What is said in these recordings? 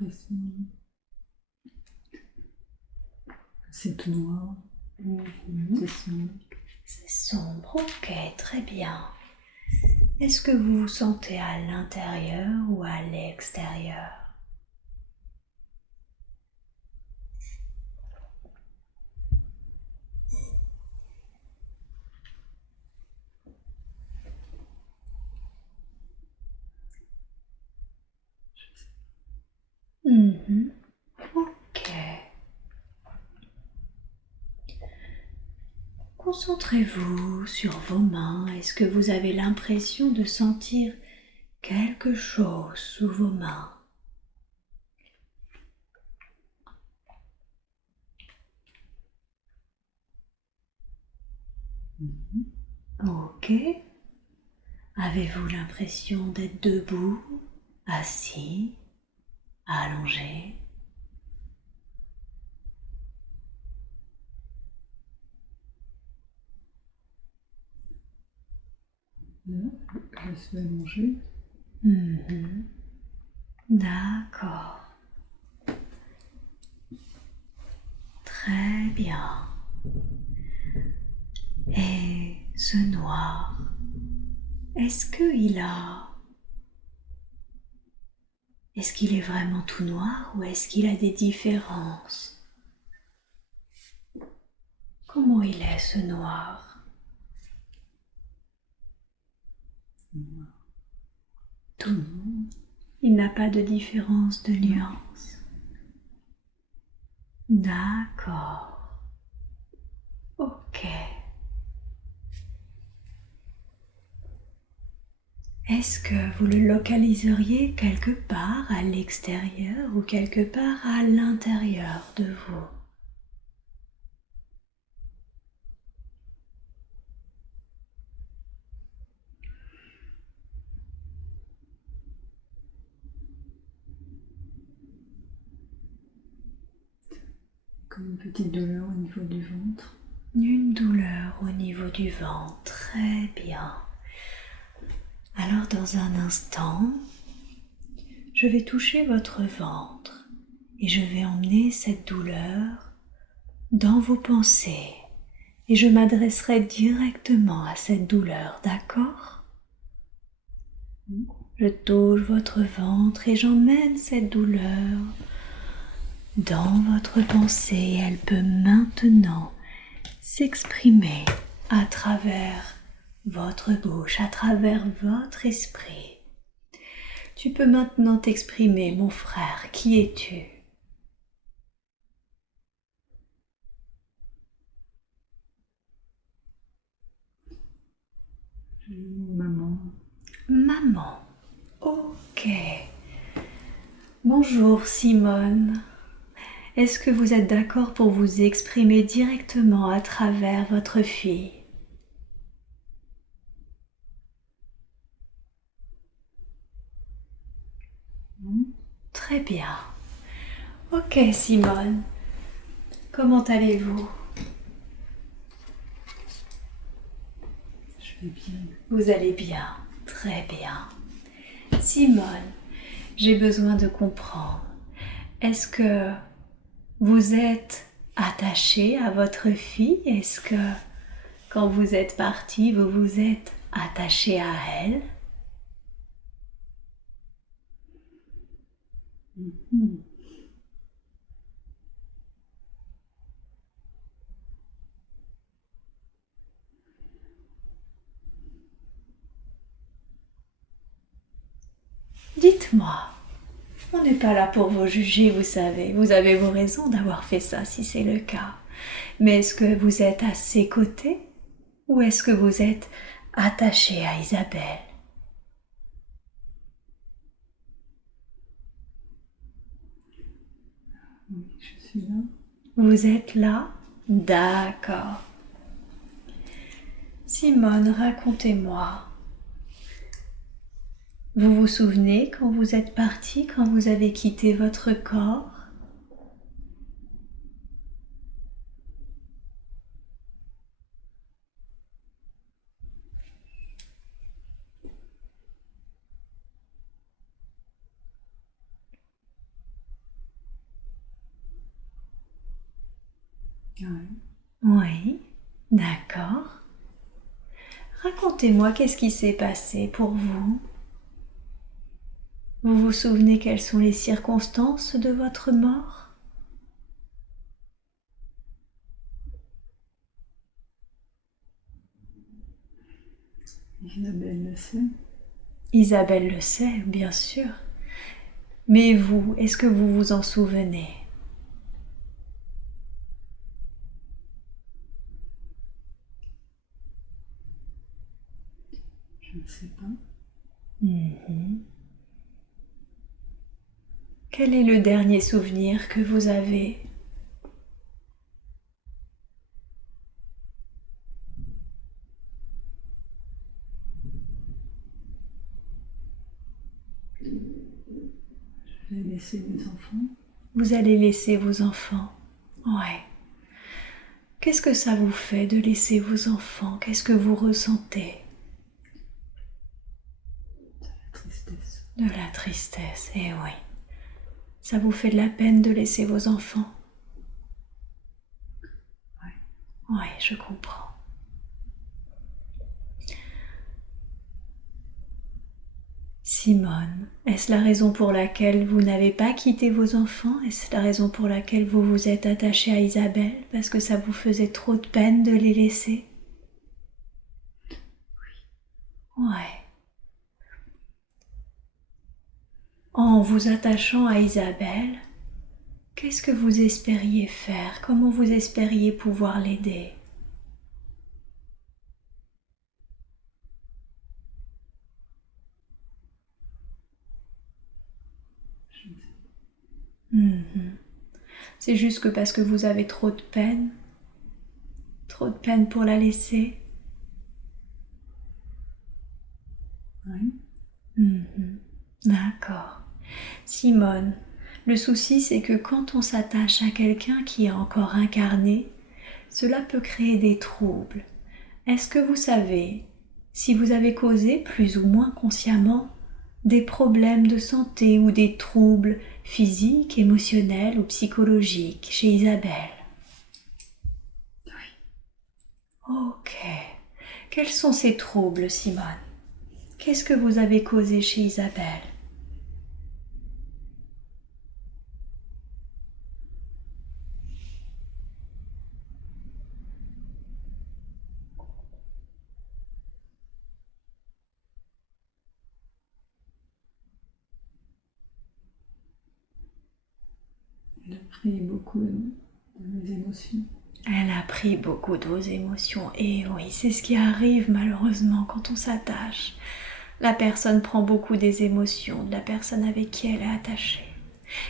l'impression que c'est tout noir, c'est sombre. C'est sombre, ok, très bien. Est-ce que vous vous sentez à l'intérieur ou à l'extérieur? Ok. Concentrez-vous sur vos mains. Est-ce que vous avez l'impression de sentir quelque chose sous vos mains? Ok. Avez-vous l'impression d'être debout, assis, allongé? Là, je suis allongée. D'accord. Très bien. Et ce noir, est-ce qu'il est vraiment tout noir ou est-ce qu'il a des différences? Comment il est ce noir? Tout. Il n'a pas de différence de nuance. D'accord. Ok. Est-ce que vous le localiseriez quelque part à l'extérieur ou quelque part à l'intérieur de vous? Comme une petite douleur au niveau du ventre. Une douleur au niveau du ventre, très bien. Alors dans un instant, je vais toucher votre ventre et je vais emmener cette douleur dans vos pensées et je m'adresserai directement à cette douleur, d'accord? Je touche votre ventre et j'emmène cette douleur dans votre pensée. Elle peut maintenant s'exprimer à travers votre bouche, à travers votre esprit. Tu peux maintenant t'exprimer, mon frère. Qui es-tu? Maman. Maman. Ok. Bonjour Simone. Est-ce que vous êtes d'accord pour vous exprimer directement à travers votre fille? Très bien. Ok Simone. Comment allez-vous? Je vais bien. Vous allez bien. Très bien. Simone, j'ai besoin de comprendre. Est-ce que vous êtes attachée à votre fille? Est-ce que quand vous êtes partie, vous vous êtes attaché à elle? Dites-moi, on n'est pas là pour vous juger, vous savez. Vous avez vos raisons d'avoir fait ça si c'est le cas. Mais est-ce que vous êtes à ses côtés ou est-ce que vous êtes attaché à Isabelle? Oui, je suis là. Vous êtes là? D'accord. Simone, racontez-moi. Vous vous souvenez quand vous êtes partie, quand vous avez quitté votre corps? Ouais. Oui, d'accord. Racontez-moi qu'est-ce qui s'est passé pour vous. Vous vous souvenez quelles sont les circonstances de votre mort? Isabelle le sait. Isabelle le sait, bien sûr. Mais vous, est-ce que vous vous en souvenez? Je ne sais pas. Mhm. Quel est le dernier souvenir que vous avez? J'ai laissé mes enfants. Vous allez laisser vos enfants. Ouais. Qu'est-ce que ça vous fait de laisser vos enfants? Qu'est-ce que vous ressentez? La tristesse. De la tristesse, eh oui. Ça vous fait de la peine de laisser vos enfants? Ouais. Oui, je comprends. Simone, est-ce la raison pour laquelle vous n'avez pas quitté vos enfants? Est-ce la raison pour laquelle vous vous êtes attachée à Isabelle? Parce que ça vous faisait trop de peine de les laisser? Ouais. En vous attachant à Isabelle, qu'est-ce que vous espériez faire? Comment vous espériez pouvoir l'aider? Je ne sais pas. Mhm. C'est juste que parce que vous avez trop de peine pour la laisser? Oui. Mhm. D'accord. Simone, le souci c'est que quand on s'attache à quelqu'un qui est encore incarné, cela peut créer des troubles. Est-ce que vous savez si vous avez causé plus ou moins consciemment des problèmes de santé ou des troubles physiques, émotionnels ou psychologiques chez Isabelle? Ok. Quels sont ces troubles, Simone? Qu'est-ce que vous avez causé chez Isabelle? Elle a pris beaucoup de mes émotions. Elle a pris beaucoup de vos émotions. Et oui, c'est ce qui arrive malheureusement quand on s'attache. La personne prend beaucoup des émotions de la personne avec qui elle est attachée.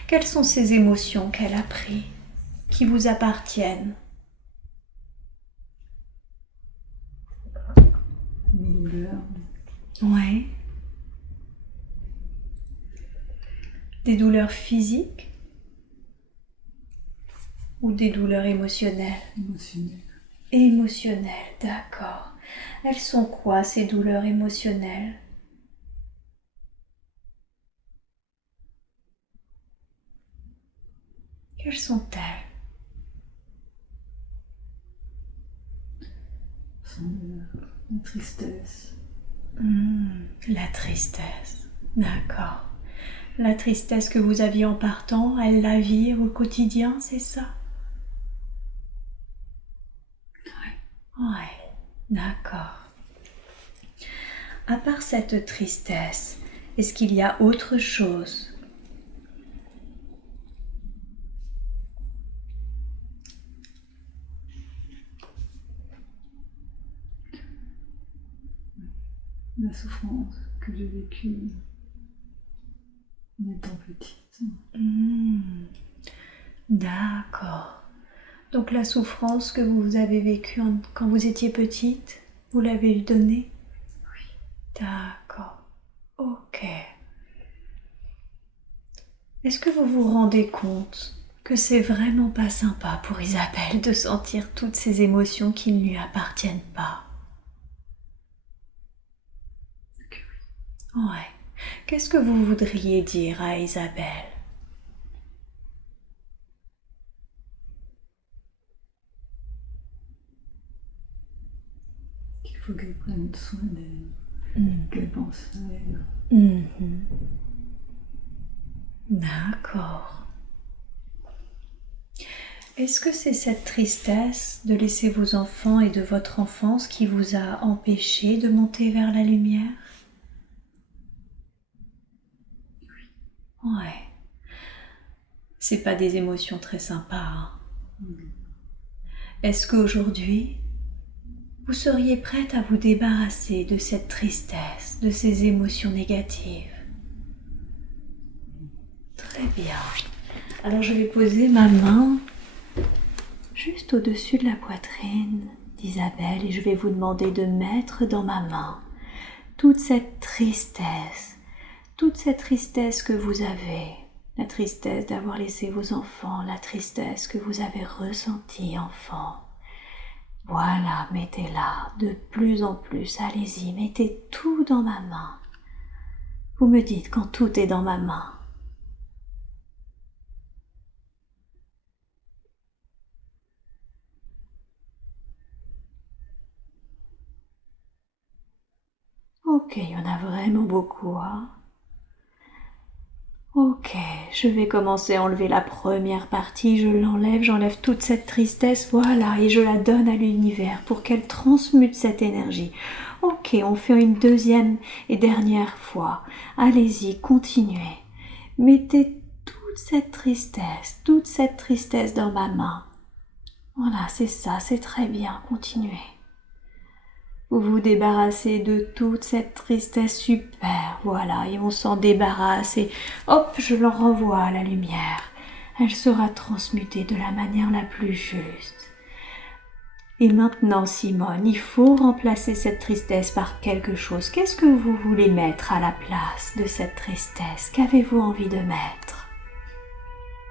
Quelles sont ces émotions qu'elle a prises, qui vous appartiennent? Mes douleurs. Ouais. Des douleurs physiques ou des douleurs émotionnelles? Émotionnelles. Émotionnelles, d'accord. Elles sont quoi ces douleurs émotionnelles? Quelles sont-elles? La tristesse. La tristesse, d'accord. La tristesse que vous aviez en partant, elle la vit au quotidien, c'est ça? Ouais, d'accord. À part cette tristesse, est-ce qu'il y a autre chose? La souffrance que j'ai vécue en étant petite. D'accord. Donc la souffrance que vous avez vécue quand vous étiez petite, vous l'avez donnée? Oui. D'accord. Ok. Est-ce que vous vous rendez compte que c'est vraiment pas sympa pour Isabelle de sentir toutes ces émotions qui ne lui appartiennent pas? Que Ouais. Qu'est-ce que vous voudriez dire à Isabelle? faut qu'elle prenne soin d'elle, qu'elle pense à elle. D'accord. Est-ce que c'est cette tristesse de laisser vos enfants et de votre enfance qui vous a empêché de monter vers la lumière? Ouais. C'est pas des émotions très sympas, hein. Est-ce qu'aujourd'hui, vous seriez prête à vous débarrasser de cette tristesse, de ces émotions négatives? Très bien. Alors je vais poser ma main juste au-dessus de la poitrine d'Isabelle et je vais vous demander de mettre dans ma main toute cette tristesse que vous avez, la tristesse d'avoir laissé vos enfants, la tristesse que vous avez ressentie enfant. Voilà, mettez-la de plus en plus, allez-y, mettez tout dans ma main. Vous me dites quand tout est dans ma main. Ok, il y en a vraiment beaucoup, hein? Ok, je vais commencer à enlever la première partie, je l'enlève, j'enlève toute cette tristesse, voilà, et je la donne à l'univers pour qu'elle transmute cette énergie. Ok, on fait une deuxième et dernière fois. Allez-y, continuez. Mettez toute cette tristesse dans ma main. Voilà, c'est ça, c'est très bien, continuez. Vous vous débarrassez de toute cette tristesse, super, voilà, et on s'en débarrasse et hop, je l'en renvoie à la lumière. Elle sera transmutée de la manière la plus juste. Et maintenant, Simone, il faut remplacer cette tristesse par quelque chose. Qu'est-ce que vous voulez mettre à la place de cette tristesse? Qu'avez-vous envie de mettre?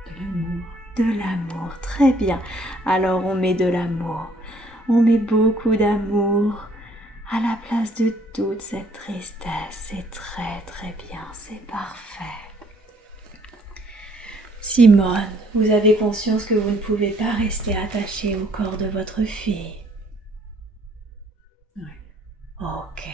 De l'amour. De l'amour, très bien. Alors on met de l'amour. On met beaucoup d'amour à la place de toute cette tristesse. C'est très très bien, c'est parfait. Simone, vous avez conscience que vous ne pouvez pas rester attachée au corps de votre fille? Oui. Ok.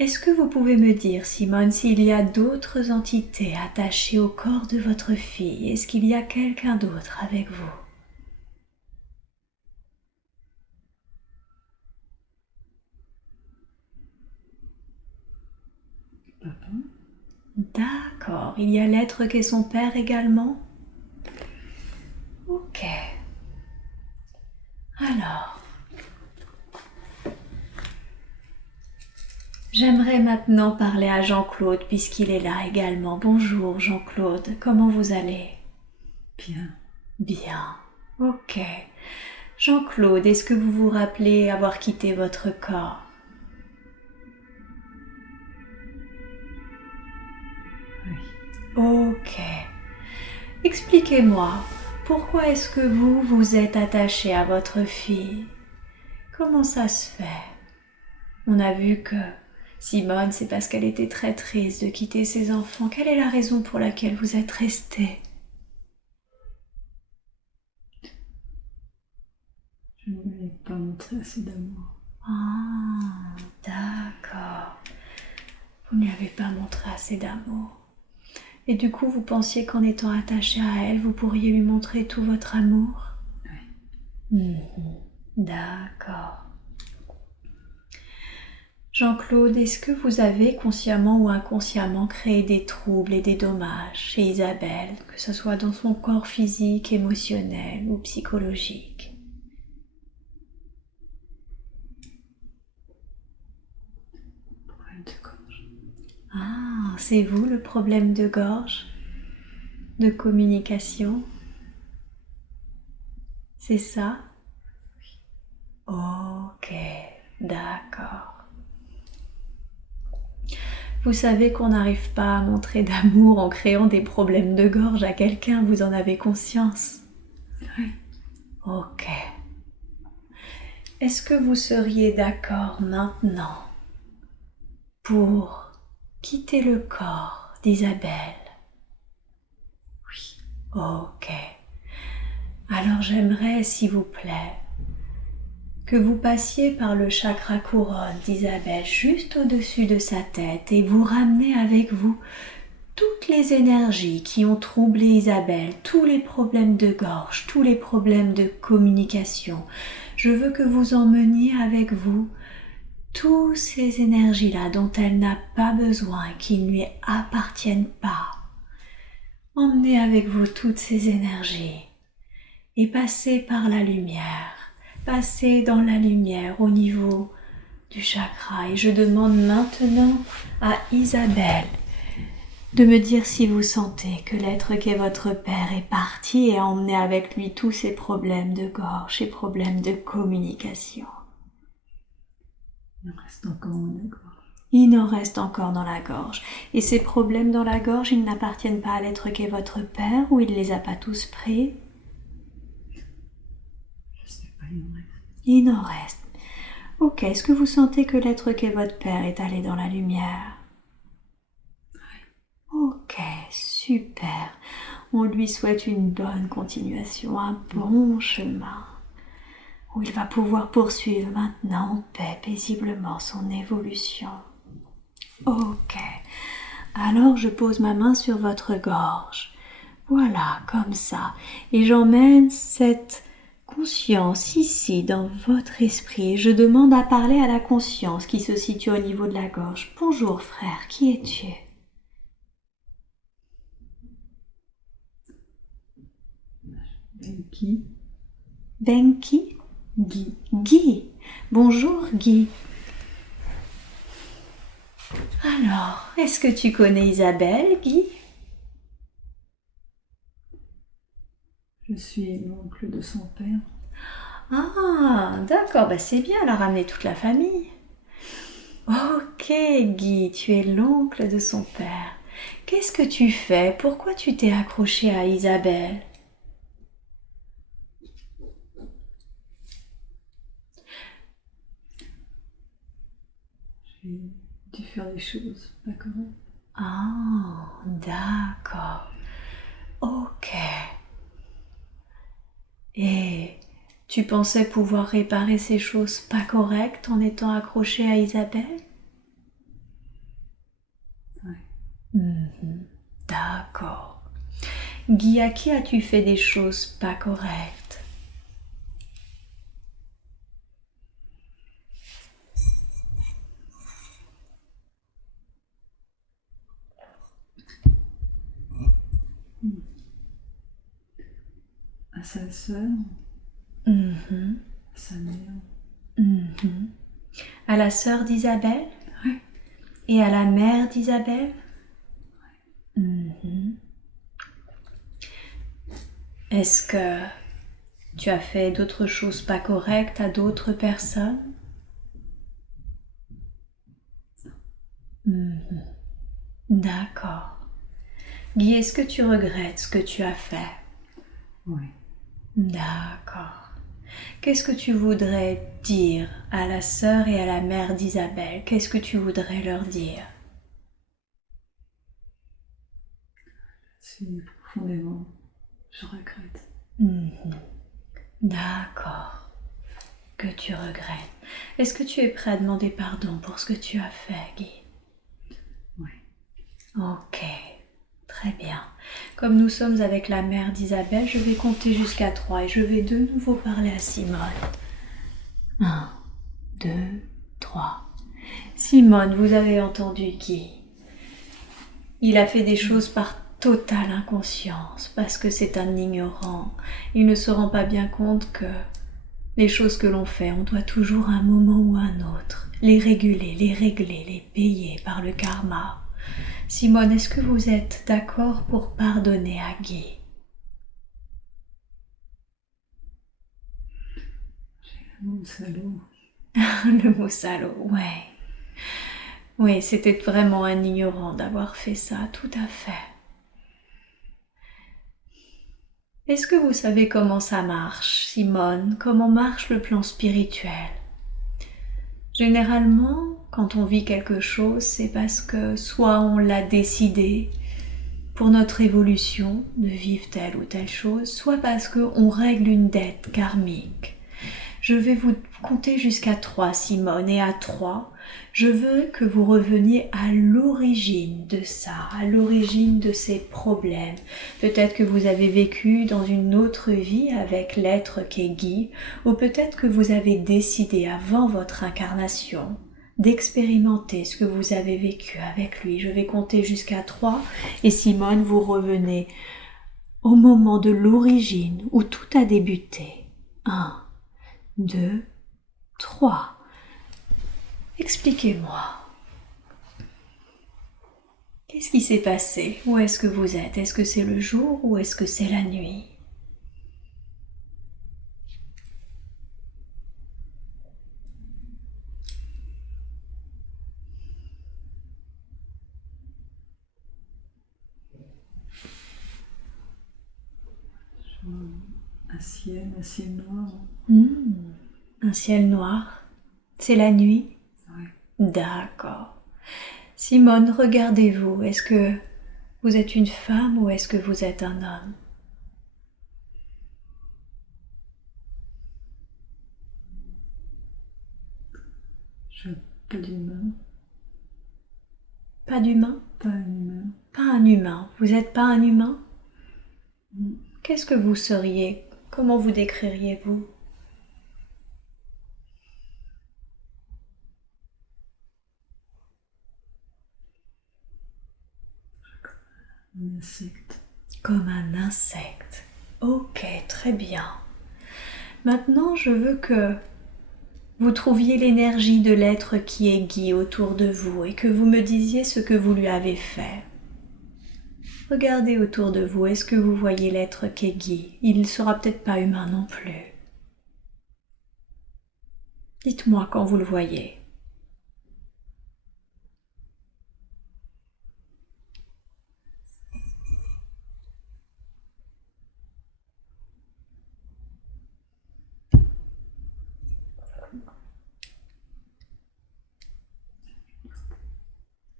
Est-ce que vous pouvez me dire, Simone, s'il y a d'autres entités attachées au corps de votre fille? Est-ce qu'il y a quelqu'un d'autre avec vous? Papa. D'accord. Il y a l'être qu'est son père également? Ok. Alors, j'aimerais maintenant parler à Jean-Claude puisqu'il est là également. Bonjour Jean-Claude, comment vous allez? Bien. Bien. Ok. Jean-Claude, est-ce que vous vous rappelez avoir quitté votre corps? Oui. Ok. Expliquez-moi, pourquoi est-ce que vous êtes attaché à votre fille? Comment ça se fait? On a vu que Simone, c'est parce qu'elle était très triste de quitter ses enfants. Quelle est la raison pour laquelle vous êtes resté? Je ne lui ai pas montré assez d'amour. Ah, d'accord. Vous ne lui avez pas montré assez d'amour. Et du coup, vous pensiez qu'en étant attaché à elle, vous pourriez lui montrer tout votre amour? Oui. D'accord. Jean-Claude, est-ce que vous avez consciemment ou inconsciemment créé des troubles et des dommages chez Isabelle, que ce soit dans son corps physique, émotionnel ou psychologique? Problème de gorge. Ah, c'est vous le problème de gorge, de communication? C'est ça? Ok, d'accord. Vous savez qu'on n'arrive pas à montrer d'amour en créant des problèmes de gorge à quelqu'un, vous en avez conscience? Oui. Ok. Est-ce que vous seriez d'accord maintenant pour quitter le corps d'Isabelle? Oui. Ok. Alors j'aimerais, s'il vous plaît, que vous passiez par le chakra couronne d'Isabelle juste au-dessus de sa tête et vous ramenez avec vous toutes les énergies qui ont troublé Isabelle, tous les problèmes de gorge, tous les problèmes de communication. Je veux que vous emmeniez avec vous toutes ces énergies-là dont elle n'a pas besoin, qui ne lui appartiennent pas. Emmenez avec vous toutes ces énergies et passez par la lumière. Passez dans la lumière au niveau du chakra. Et je demande maintenant à Isabelle de me dire si vous sentez que l'être qu'est votre père est parti et a emmené avec lui tous ses problèmes de gorge, ses problèmes de communication. Il en reste encore dans la gorge. Il en reste encore dans la gorge. Et ces problèmes dans la gorge, ils n'appartiennent pas à l'être qu'est votre père ou il ne les a pas tous pris? Je sais pas, il en reste. Il en reste. Ok, est-ce que vous sentez que l'être qu'est votre père est allé dans la lumière? Ok, super. On lui souhaite une bonne continuation, un bon chemin, où il va pouvoir poursuivre maintenant en paix, paisiblement son évolution. Ok, alors je pose ma main sur votre gorge. Voilà, comme ça. Et j'emmène cette conscience ici dans votre esprit. Je demande à parler à la conscience qui se situe au niveau de la gorge. Bonjour frère, qui es-tu? Qui? Benki? Guy. Guy. Bonjour Guy. Alors, est-ce que tu connais Isabelle, Guy? Je suis l'oncle de son père. Ah, d'accord, bah c'est bien, elle a ramené toute la famille. Ok, Guy, tu es l'oncle de son père. Qu'est-ce que tu fais? Pourquoi tu t'es accroché à Isabelle? J'ai dû faire des choses pas correctes. Ah, d'accord. Ok. Et tu pensais pouvoir réparer ces choses pas correctes en étant accroché à Isabelle? Ouais. D'accord. Guy, à qui as-tu fait des choses pas correctes? À sa sœur, Mhm. à sa mère. Mhm. À la sœur d'Isabelle? Ouais. Et à la mère d'Isabelle? Mhm. Est-ce que tu as fait d'autres choses pas correctes à d'autres personnes? Mhm. D'accord. Guy, est-ce que tu regrettes ce que tu as fait? Oui. D'accord. Qu'est-ce que tu voudrais dire à la sœur et à la mère d'Isabelle? Qu'est-ce que tu voudrais leur dire? Si profondément, je regrette. D'accord. Que tu regrettes. Est-ce que tu es prêt à demander pardon pour ce que tu as fait, Guy? Oui. Ok. Très bien. Comme nous sommes avec la mère d'Isabelle, je vais compter jusqu'à 3 et je vais de nouveau parler à Simone. 1, 2, 3. Simone, vous avez entendu Guy. Il a fait des choses par totale inconscience parce que c'est un ignorant. Il ne se rend pas bien compte que les choses que l'on fait, on doit toujours à un moment ou à un autre les réguler, les régler, les payer par le karma. Simone, est-ce que vous êtes d'accord pour pardonner à Guy? Le mot salaud. Le mot salaud, ouais. Oui, c'était vraiment un ignorant d'avoir fait ça, tout à fait. Est-ce que vous savez comment ça marche, Simone? Comment marche le plan spirituel? Généralement, quand on vit quelque chose, c'est parce que soit on l'a décidé pour notre évolution de vivre telle ou telle chose, soit parce qu'on règle une dette karmique. Je vais vous compter jusqu'à 3, Simone, et à 3, je veux que vous reveniez à l'origine de ça, à l'origine de ces problèmes. Peut-être que vous avez vécu dans une autre vie avec l'être qu'est Guy, ou peut-être que vous avez décidé avant votre incarnation d'expérimenter ce que vous avez vécu avec lui. Je vais compter jusqu'à 3 et Simone, vous revenez au moment de l'origine où tout a débuté. 1, 2, 3. Expliquez-moi. Qu'est-ce qui s'est passé? Où est-ce que vous êtes? Est-ce que c'est le jour ou est-ce que c'est la nuit? Un ciel noir. Un ciel noir. C'est la nuit? Ouais. D'accord. Simone, regardez-vous. Est-ce que vous êtes une femme ou est-ce que vous êtes un homme? Je n'ai pas d'humain. Pas d'humain? Pas un humain. Pas un humain. Vous n'êtes pas un humain? Qu'est-ce que vous seriez? Comment vous décririez-vous? Un insecte. Comme un insecte. Ok, très bien. Maintenant, je veux que vous trouviez l'énergie de l'être qui est Guy autour de vous et que vous me disiez ce que vous lui avez fait. Regardez autour de vous, est-ce que vous voyez l'être qui est Guy? Il ne sera peut-être pas humain non plus. Dites-moi quand vous le voyez.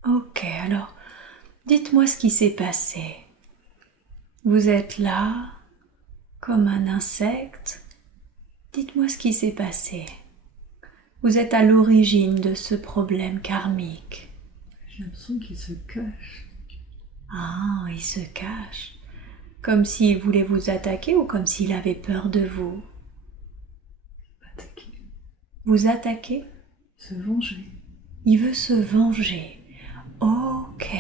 Ok, alors, dites-moi ce qui s'est passé. Vous êtes là, comme un insecte. Dites-moi ce qui s'est passé. Vous êtes à l'origine de ce problème karmique. J'ai l'impression qu'il se cache. Ah, il se cache. Comme s'il voulait vous attaquer ou comme s'il avait peur de vous. Attaquer. Vous attaquer? Se venger. Il veut se venger. Ok,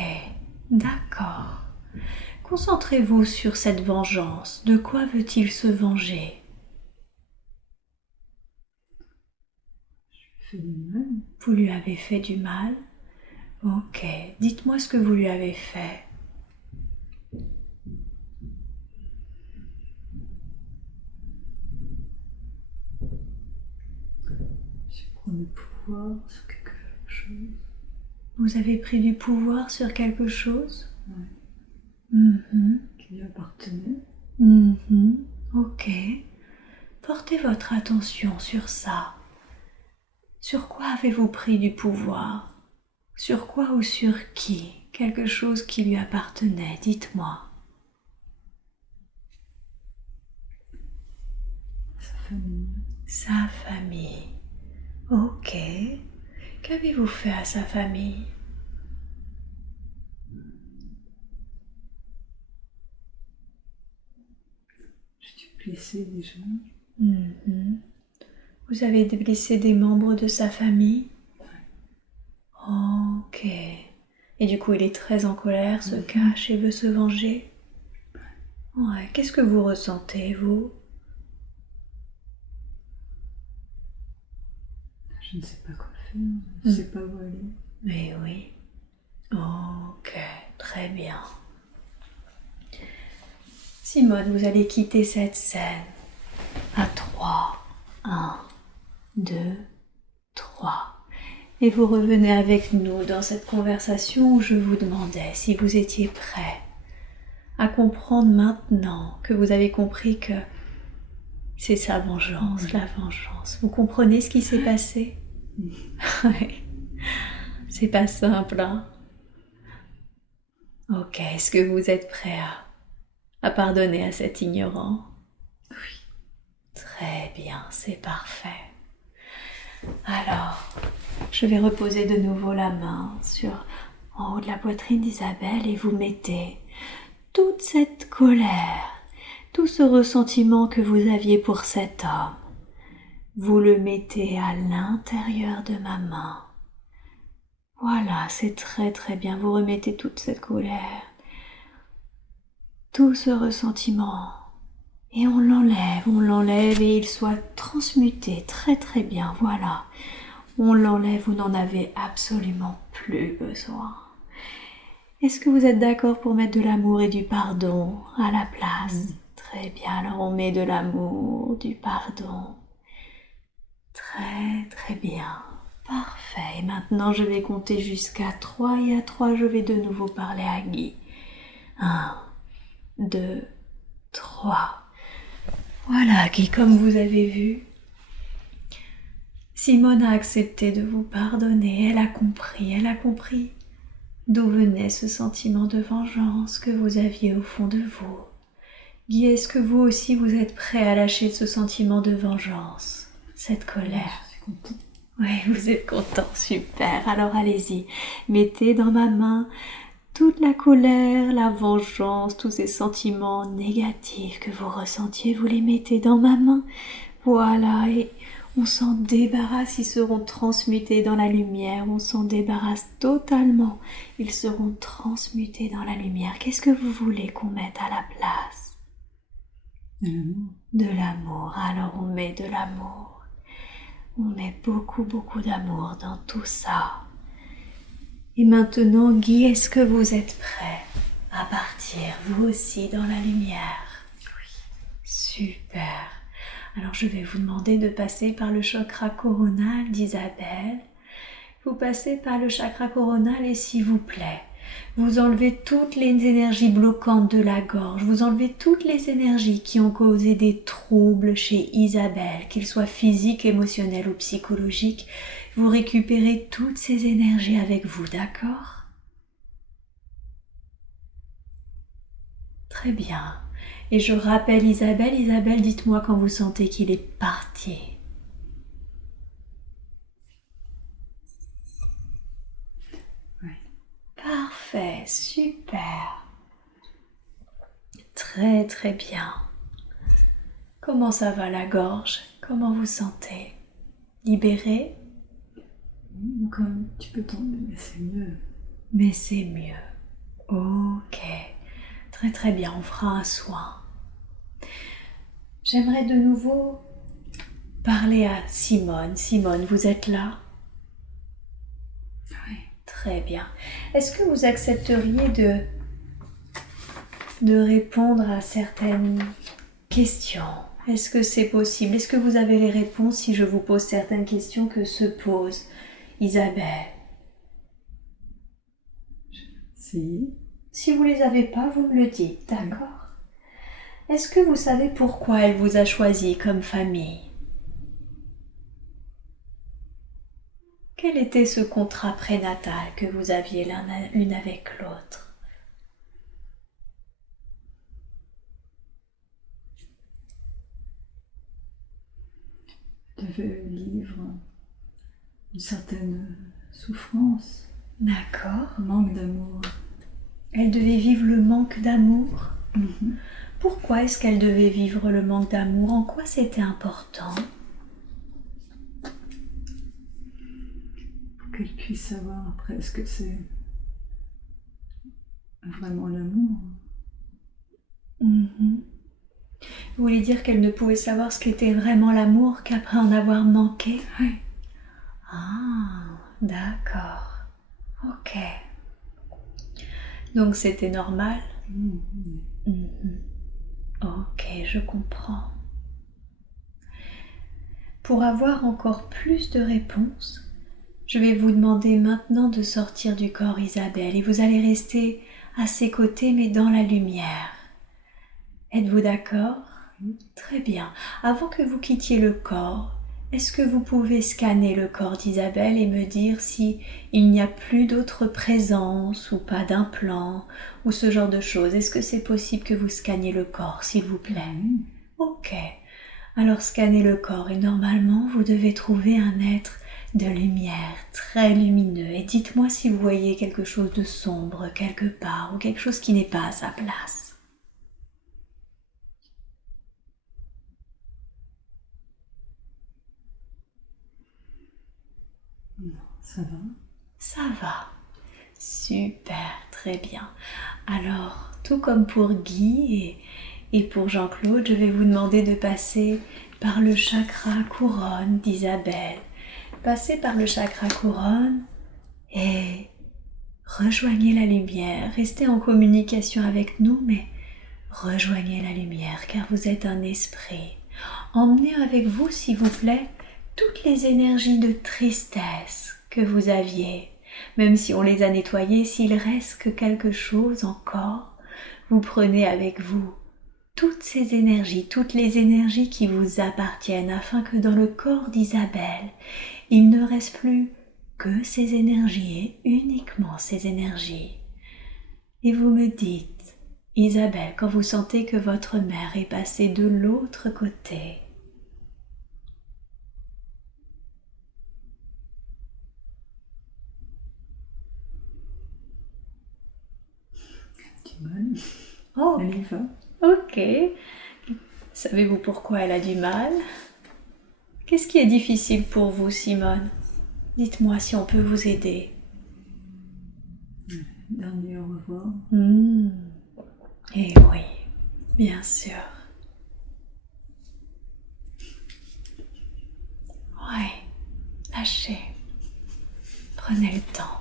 d'accord. Concentrez-vous sur cette vengeance. De quoi veut-il se venger? Je lui fais du mal. Vous lui avez fait du mal? Ok, dites-moi ce que vous lui avez fait. Je prends le pouvoir sur quelque chose. Vous avez pris du pouvoir sur quelque chose? Ouais. Qui lui appartenait. Ok. Portez votre attention sur ça. Sur quoi avez-vous pris du pouvoir? Sur quoi ou sur qui? Quelque chose qui lui appartenait, dites-moi. Sa famille. Sa famille. Ok. Qu'avez-vous fait à sa famille? J'ai dû blesser des gens. Vous avez blessé des membres de sa famille? Ok. Et du coup, il est très en colère, se cache et veut se venger? Ouais. Qu'est-ce que vous ressentez, vous? Je ne sais pas quoi faire. Je ne sais pas où aller. Mais oui. Ok, très bien. Simone, vous allez quitter cette scène. À 3. 1, 2, 3. Et vous revenez avec nous dans cette conversation où je vous demandais si vous étiez prêts à comprendre maintenant que vous avez compris que c'est sa vengeance, la vengeance. Vous comprenez ce qui s'est passé? Ouais. C'est pas simple, hein? Ok, est-ce que vous êtes prêts à pardonner à cet ignorant? Oui. Très Très bien, c'est parfait. Alors, je vais reposer de nouveau la main en haut de la poitrine d'Isabelle et vous mettez toute cette colère, tout ce ressentiment que vous aviez pour cet homme. Vous le mettez à l'intérieur de ma main. Voilà, c'est très très bien. Vous remettez toute cette colère, tout ce ressentiment. Et on l'enlève et il soit transmuté très très bien. Voilà, on l'enlève, vous n'en avez absolument plus besoin. Est-ce que vous êtes d'accord pour mettre de l'amour et du pardon à la place? Très bien, alors on met de l'amour, du pardon. Très très bien, parfait. Et maintenant je vais compter jusqu'à 3 et à 3 je vais de nouveau parler à Guy. 1, 2, 3. Voilà Guy, comme vous avez vu, Simone a accepté de vous pardonner, elle a compris d'où venait ce sentiment de vengeance que vous aviez au fond de vous. Guy, est-ce que vous aussi vous êtes prêt à lâcher ce sentiment de vengeance, cette colère? Je suis contente. Oui, vous êtes content, super. Alors allez-y, mettez dans ma main toute la colère, la vengeance, tous ces sentiments négatifs que vous ressentiez, vous les mettez dans ma main. Voilà, et on s'en débarrasse, ils seront transmutés dans la lumière, on s'en débarrasse totalement, ils seront transmutés dans la lumière. Qu'est-ce que vous voulez qu'on mette à la place? De l'amour. De l'amour, alors on met de l'amour. On met beaucoup d'amour dans tout ça. Et maintenant, Guy, est-ce que vous êtes prêt à partir, vous aussi, dans la lumière? Oui. Super. Alors, je vais vous demander de passer par le chakra coronal d'Isabelle. Vous passez par le chakra coronal et s'il vous plaît, vous enlevez toutes les énergies bloquantes de la gorge, vous enlevez toutes les énergies qui ont causé des troubles chez Isabelle, qu'ils soient physiques, émotionnels ou psychologiques. Vous récupérez toutes ces énergies avec vous, d'accord? Très bien. Et je rappelle Isabelle. Isabelle, dites-moi quand vous sentez qu'il est parti. Oui. Parfait, super. Très très bien. Comment ça va la gorge? Comment vous sentez? Libéré? Encore un petit peu tendu, mais c'est mieux. Mais c'est mieux. Ok. Très très bien, on fera un soin. J'aimerais de nouveau parler à Simone. Simone, vous êtes là? Oui. Très bien. Est-ce que vous accepteriez de répondre à certaines questions? Est-ce que c'est possible? Est-ce que vous avez les réponses si je vous pose certaines questions que se pose Isabelle? Si vous les avez pas, vous me le dites, d'accord? Est-ce que vous savez pourquoi elle vous a choisi comme famille? Quel était ce contrat prénatal que vous aviez l'une avec l'autre? Je devais vivre une certaine souffrance, D'accord. un manque d'amour. Elle devait vivre le manque d'amour. Mhm. Pourquoi est-ce qu'elle devait vivre le manque d'amour? En quoi c'était important? Pour qu'elle puisse savoir après ce que c'est vraiment l'amour. Mhm. Vous voulez dire qu'elle ne pouvait savoir ce qu'était vraiment l'amour qu'après en avoir manqué? Oui. Ah, d'accord. Ok. Donc c'était normal? Mhm. Mhm. Ok, je comprends. Pour avoir encore plus de réponses, je vais vous demander maintenant de sortir du corps Isabelle et vous allez rester à ses côtés mais dans la lumière. Êtes-vous d'accord? Très bien. Avant que vous quittiez le corps, est-ce que vous pouvez scanner le corps d'Isabelle et me dire si il n'y a plus d'autres présences ou pas d'implant ou ce genre de choses? Est-ce que c'est possible que vous scanniez le corps, s'il vous plaît? Ok. Alors scannez le corps et normalement vous devez trouver un être de lumière très lumineux. Et dites-moi si vous voyez quelque chose de sombre quelque part ou quelque chose qui n'est pas à sa place. Non, ça va. Ça va. Super, très bien. Alors, tout comme pour Guy et pour Jean-Claude, je vais vous demander de passer par le chakra couronne d'Isabelle. Passez par le chakra couronne et rejoignez la lumière. Restez en communication avec nous, mais rejoignez la lumière car vous êtes un esprit. Emmenez avec vous, s'il vous plaît, toutes les énergies de tristesse que vous aviez. Même si on les a nettoyées, s'il reste que quelque chose encore, vous prenez avec vous toutes ces énergies, toutes les énergies qui vous appartiennent, afin que dans le corps d'Isabelle, il ne reste plus que ces énergies et uniquement ces énergies. Et vous me dites, Isabelle, quand vous sentez que votre mère est passée de l'autre côté, Du mal. oh, Elle y va. ok. Savez-vous pourquoi elle a du mal? Qu'est-ce qui est difficile pour vous, Simone? Dites-moi si on peut vous aider. Dernier au revoir. Eh oui, bien sûr. Ouais, lâchez. Prenez le temps.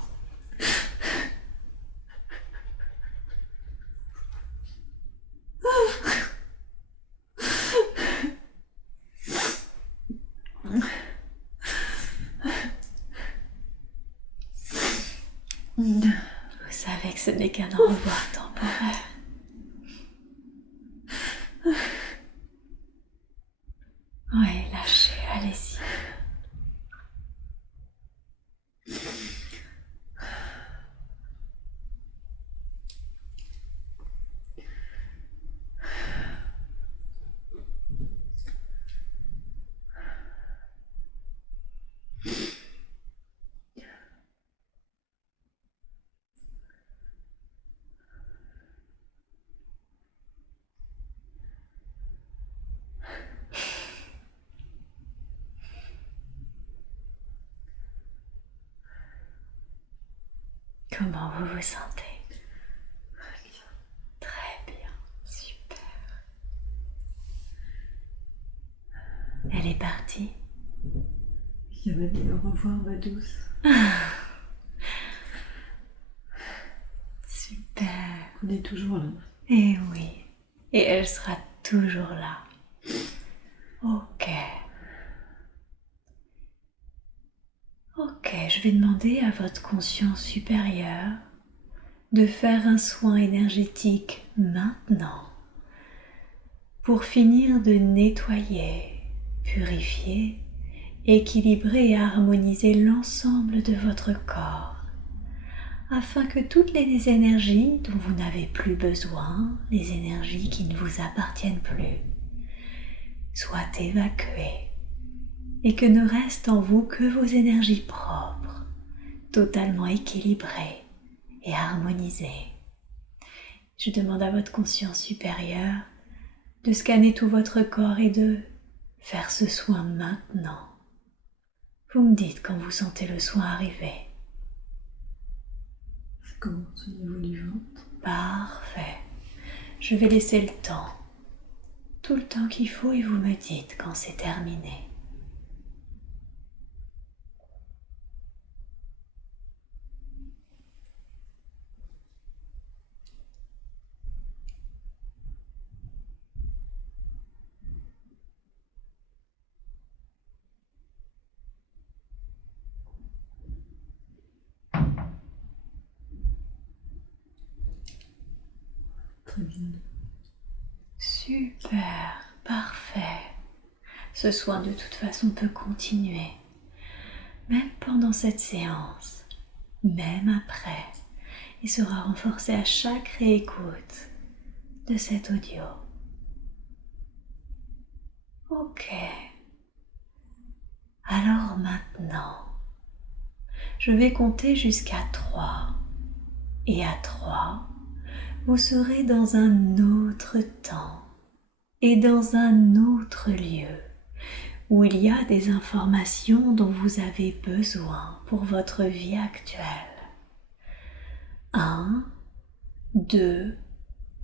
Vous savez que ce n'est qu'un au revoir temporaire. Oui, lâchez, allez-y. Comment vous vous sentez? Très bien, super. Elle est partie? J'avais dit au revoir, ma douce. Super. On est toujours là. Eh oui, et elle sera toujours là. Ok. Ok, je vais demander à votre conscience supérieure de faire un soin énergétique maintenant pour finir de nettoyer, purifier, équilibrer et harmoniser l'ensemble de votre corps afin que toutes les énergies dont vous n'avez plus besoin, les énergies qui ne vous appartiennent plus, soient évacuées et que ne reste en vous que vos énergies propres, totalement équilibrées et harmonisées. Je demande à votre conscience supérieure de scanner tout votre corps et de faire ce soin maintenant. Vous me dites quand vous sentez le soin arriver. Ça commence au niveau du ventre. Parfait. Je vais laisser le temps. Tout le temps qu'il faut et vous me dites quand c'est terminé. Très bien. Super, parfait. Ce soin de toute façon peut continuer, même pendant cette séance, même après, et sera renforcé à chaque réécoute de cet audio. Ok. Alors maintenant, je vais compter jusqu'à 3. Et à 3, vous serez dans un autre temps et dans un autre lieu où il y a des informations dont vous avez besoin pour votre vie actuelle. 1, 2,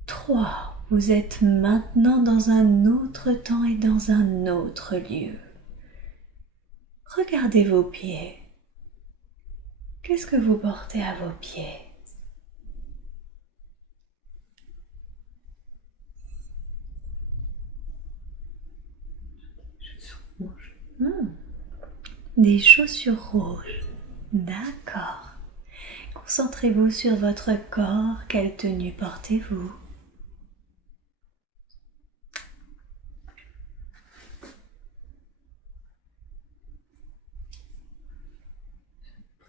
3. Vous êtes maintenant dans un autre temps et dans un autre lieu. Regardez vos pieds. Qu'est-ce que vous portez à vos pieds? Chaussures rouges. Des chaussures rouges. D'accord. Concentrez-vous sur votre corps. Quelle tenue portez-vous?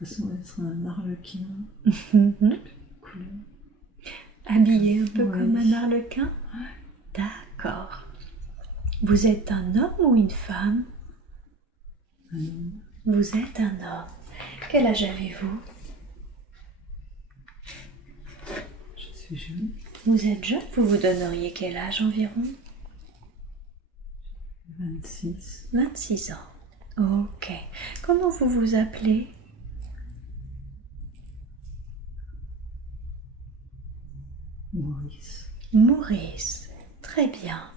L'impression d'être un arlequin. Couleur. Habillé un peu Ouais. comme un arlequin? D'accord. Vous êtes un homme ou une femme? Un homme. Vous êtes un homme. Quel âge avez-vous? Je suis jeune. Vous êtes jeune, vous vous donneriez quel âge environ? 26. 26 ans. Ok. Comment vous vous appelez? Maurice. Maurice. Très bien.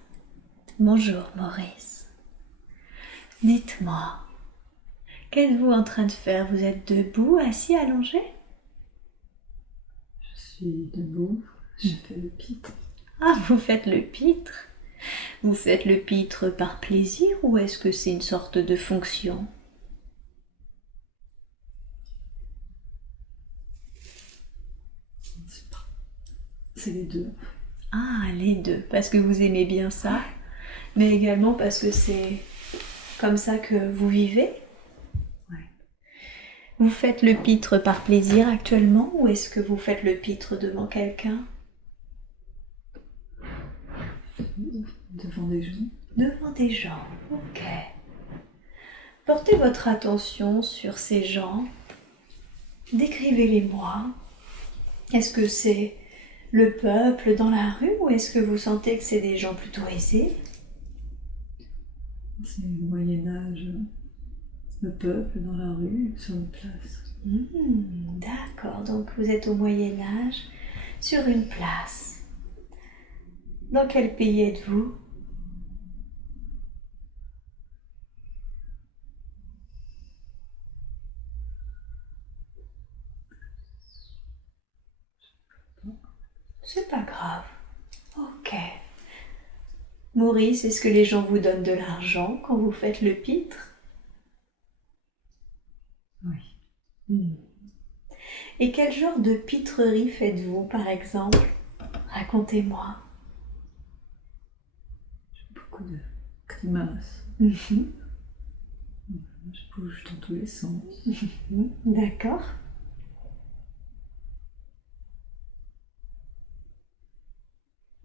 Bonjour Maurice. Dites-moi, qu'êtes-vous en train de faire? Vous êtes debout, assis, allongé? Je suis debout. Je fais le pitre. Ah, vous faites le pitre? Vous faites le pitre par plaisir ou est-ce que c'est une sorte de fonction? C'est les deux. Ah, les deux, parce que vous aimez bien ça, mais également parce que c'est comme ça que vous vivez? Ouais. Vous faites le pitre par plaisir actuellement ou est-ce que vous faites le pitre devant quelqu'un? Devant des gens. Devant des gens, ok. Portez votre attention sur ces gens. Décrivez-les-moi. Est-ce que c'est le peuple dans la rue ou est-ce que vous sentez que c'est des gens plutôt aisés? C'est le Moyen-Âge. Le peuple dans la rue, sur une place. D'accord, donc vous êtes au Moyen-Âge, sur une place. Dans quel pays êtes-vous? C'est pas grave. Ok. Maurice, est-ce que les gens vous donnent de l'argent quand vous faites le pitre? Oui. Et quel genre de pitrerie faites-vous, par exemple? Racontez-moi. Beaucoup de grimaces. Je bouge dans tous les sens. D'accord.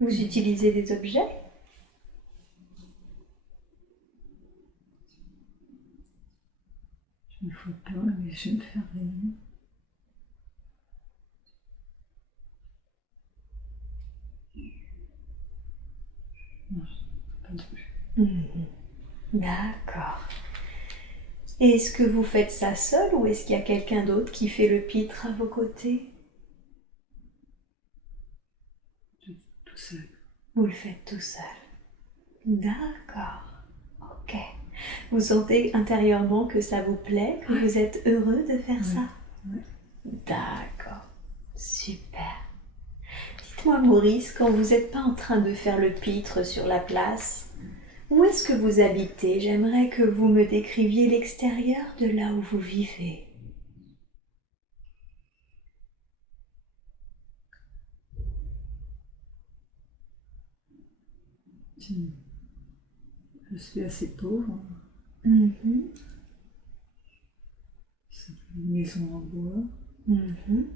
Vous utilisez des objets? Je me vois pas, mais je vais me faire rire. Non, pas de plus. D'accord. Et est-ce que vous faites ça seul ou est-ce qu'il y a quelqu'un d'autre qui fait le pitre à vos côtés? Tout seul. Vous le faites tout seul. D'accord. Ok. Vous sentez intérieurement que ça vous plaît, que vous êtes heureux de faire ça? Ouais. D'accord. Super. Dites-moi Maurice, quand vous n'êtes pas en train de faire le pitre sur la place, où est-ce que vous habitez? J'aimerais que vous me décriviez l'extérieur de là où vous vivez. Je suis assez pauvre. Mhm. C'est une maison en bois. Mhm.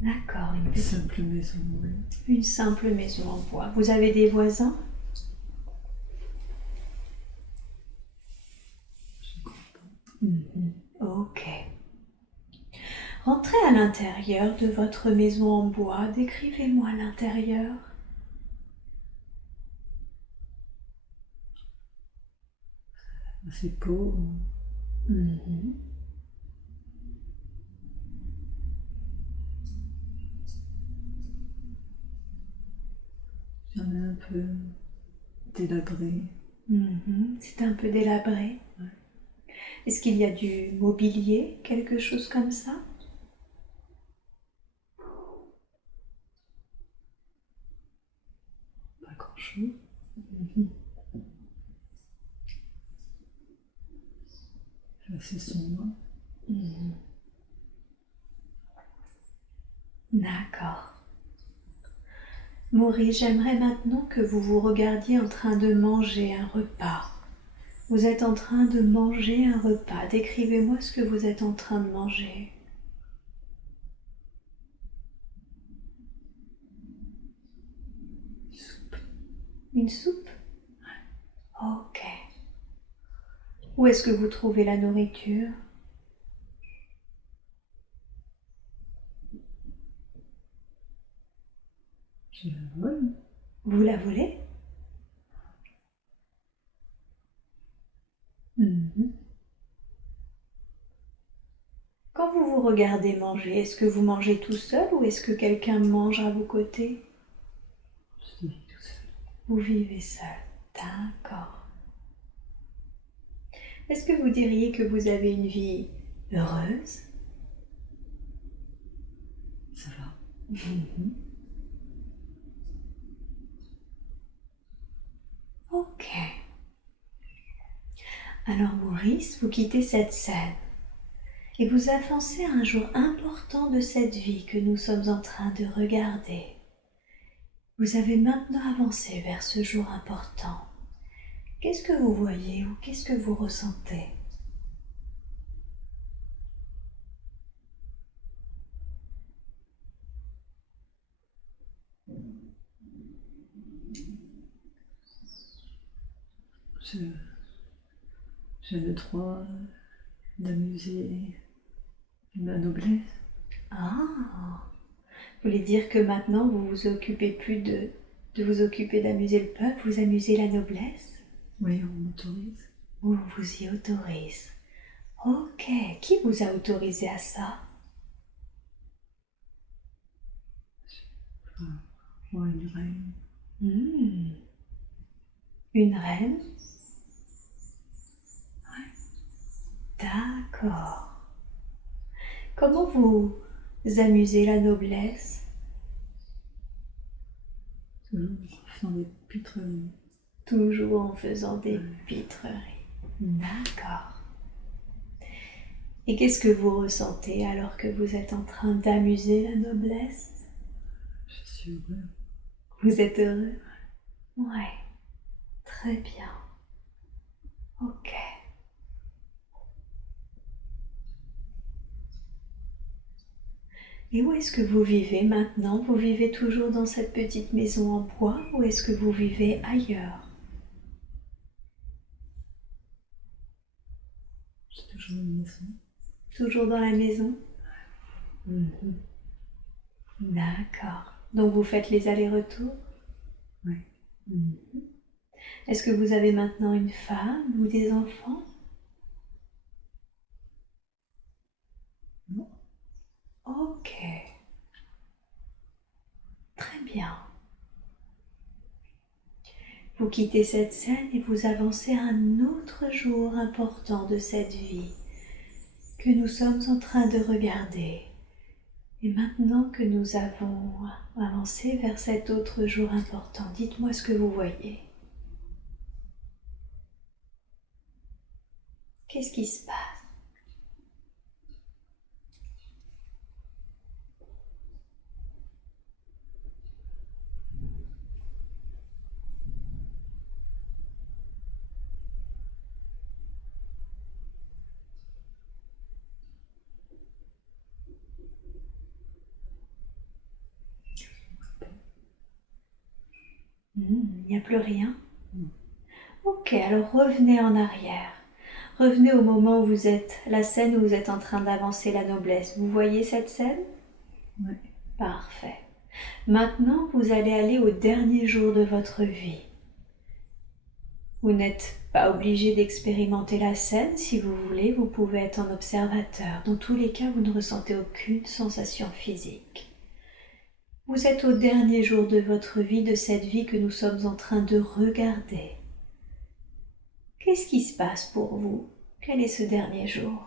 D'accord, Une simple maison, oui. une simple maison en bois. Vous avez des voisins? Je crois pas. Ok. Rentrez à l'intérieur de votre maison en bois. Décrivez-moi l'intérieur. Assez pauvre. J'en ai un peu délabré. C'est un peu délabré. Ouais. Est-ce qu'il y a du mobilier, quelque chose comme ça? Pas grand-chose. C'est assez sombre. D'accord. Maurice, j'aimerais maintenant que vous vous regardiez en train de manger un repas. Vous êtes en train de manger un repas. Décrivez-moi ce que vous êtes en train de manger. Soupe. Une soupe? Ok. Où est-ce que vous trouvez la nourriture? Je la vole. Vous la volez? Quand vous vous regardez manger, est-ce que vous mangez tout seul ou est-ce que quelqu'un mange à vos côtés? Je vis tout seul. Vous vivez seul. D'accord. Est-ce que vous diriez que vous avez une vie heureuse? Ça va. Ok. Alors Maurice, vous quittez cette scène et vous avancez à un jour important de cette vie que nous sommes en train de regarder. Vous avez maintenant avancé vers ce jour important. Qu'est-ce que vous voyez ou qu'est-ce que vous ressentez? Je, j'ai le droit d'amuser la noblesse. Ah, vous voulez dire que maintenant vous vous occupez plus de vous occuper d'amuser le peuple, vous amusez la noblesse? Oui, on m'autorise. On vous y autorise. Ok, qui vous a autorisé à ça? Enfin, moi, une reine. Une reine? D'accord. Comment vous amusez la noblesse? Toujours faisant des pitreries. Toujours en faisant des pitreries. D'accord. Et qu'est-ce que vous ressentez alors que vous êtes en train d'amuser la noblesse? Je suis heureux. Vous êtes heureux? Ouais. Très bien. Ok. Et où est-ce que vous vivez maintenant? Vous vivez toujours dans cette petite maison en bois ou est-ce que vous vivez ailleurs? J'ai toujours une maison. Toujours dans la maison? D'accord. Donc vous faites les allers-retours? Oui. Est-ce que vous avez maintenant une femme ou des enfants? Non. Ok. Très bien. Vous quittez cette scène et vous avancez à un autre jour important de cette vie que nous sommes en train de regarder. Et maintenant que nous avons avancé vers cet autre jour important, dites-moi ce que vous voyez. Qu'est-ce qui se passe? Il n'y a plus rien? Non. Ok, alors revenez en arrière. Revenez au moment où vous êtes, la scène où vous êtes en train d'avancer la noblesse. Vous voyez cette scène? Oui. Parfait. Maintenant, vous allez aller au dernier jour de votre vie. Vous n'êtes pas obligé d'expérimenter la scène. Si vous voulez, vous pouvez être un observateur. Dans tous les cas, vous ne ressentez aucune sensation physique. Vous êtes au dernier jour de votre vie, de cette vie que nous sommes en train de regarder. Qu'est-ce qui se passe pour vous? Quel est ce dernier jour?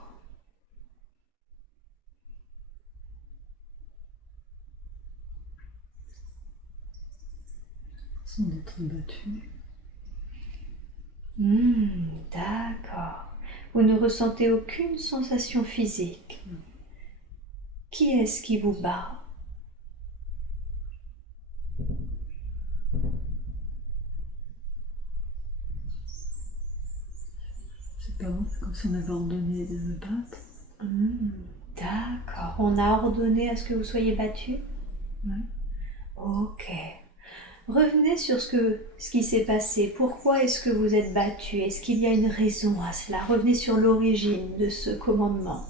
Sans d'être battu. D'accord. Vous ne ressentez aucune sensation physique. Qui est-ce qui vous bat? C'est pas comme si on avait ordonné de me battre. D'accord. On a ordonné à ce que vous soyez battu? Ouais. Ok. Revenez sur ce qui s'est passé. Pourquoi est-ce que vous êtes battu? Est-ce qu'il y a une raison à cela? Revenez sur l'origine de ce commandement.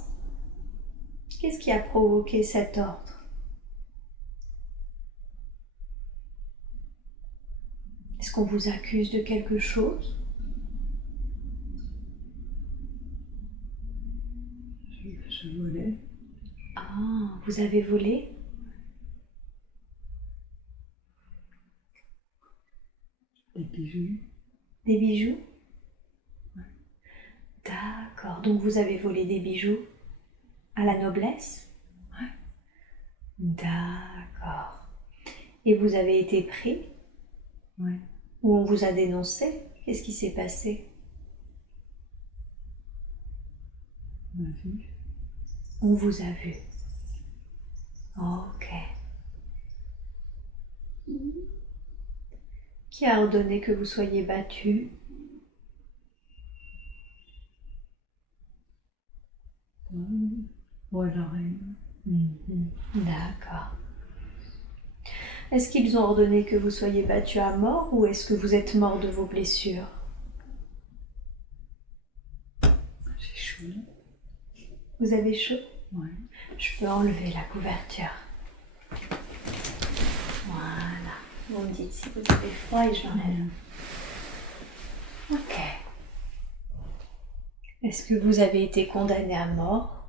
Qu'est-ce qui a provoqué cet ordre? Est-ce qu'on vous accuse de quelque chose? Je volais. Ah, vous avez volé? Des bijoux. Des bijoux? Ouais. D'accord. Donc vous avez volé des bijoux à la noblesse? Ouais. D'accord. Et vous avez été pris? Ouais. Ou on vous a dénoncé? Qu'est-ce qui s'est passé? On m'a vu. On vous a vu. Ok. Qui a ordonné que vous soyez battu? Ouais, la reine. D'accord. Est-ce qu'ils ont ordonné que vous soyez battu à mort ou est-ce que vous êtes mort de vos blessures? J'ai chaud. Vous avez chaud? Ouais. Je peux enlever la couverture. Voilà. Vous me dites si vous avez froid et je l'enlève. Ok. Est-ce que vous avez été condamné à mort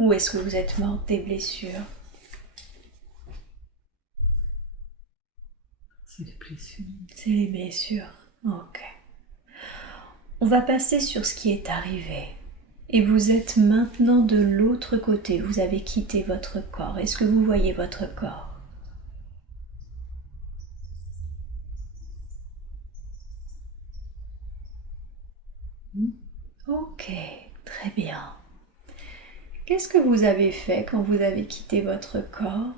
ou est-ce que vous êtes mort des blessures? C'est les blessures. C'est les blessures. Ok. On va passer sur ce qui est arrivé. Et vous êtes maintenant de l'autre côté. Vous avez quitté votre corps. Est-ce que vous voyez votre corps? Ok, très bien. Qu'est-ce que vous avez fait quand vous avez quitté votre corps?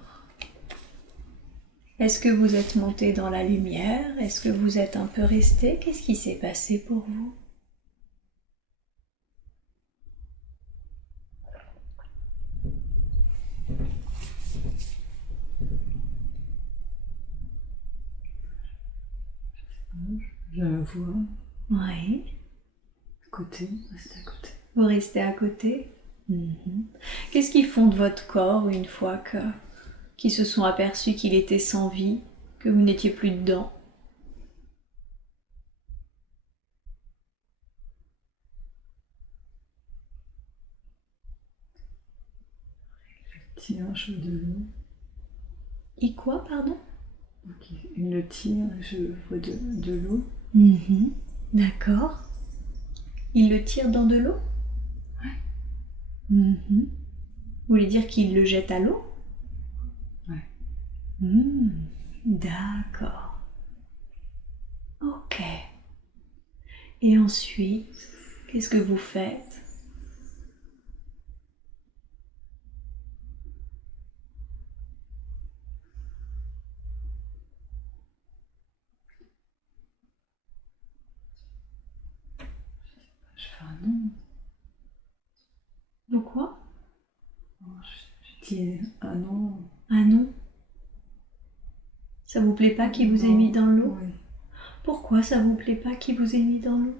Est-ce que vous êtes monté dans la lumière? Est-ce que vous êtes un peu resté? Qu'est-ce qui s'est passé pour vous? Je me vois Oui. à côté, rester à côté. Vous restez à côté? Qu'est-ce qui fonde votre corps une fois qu'ils se sont aperçus qu'il était sans vie, que vous n'étiez plus dedans? Tiens, je veux de l'eau. Et quoi, pardon? Ok. Il le tire, je vois de l'eau. D'accord. Il le tire dans de l'eau? Ouais. Vous voulez dire qu'il le jette à l'eau? Ouais. D'accord. Ok. Et ensuite, qu'est-ce que vous faites? Je fais un nom. Pourquoi? Je dis un nom. Ah non? Ça vous plaît pas qu'il vous ait mis dans l'eau? Oui. Pourquoi ça vous plaît pas qui vous ait mis dans l'eau?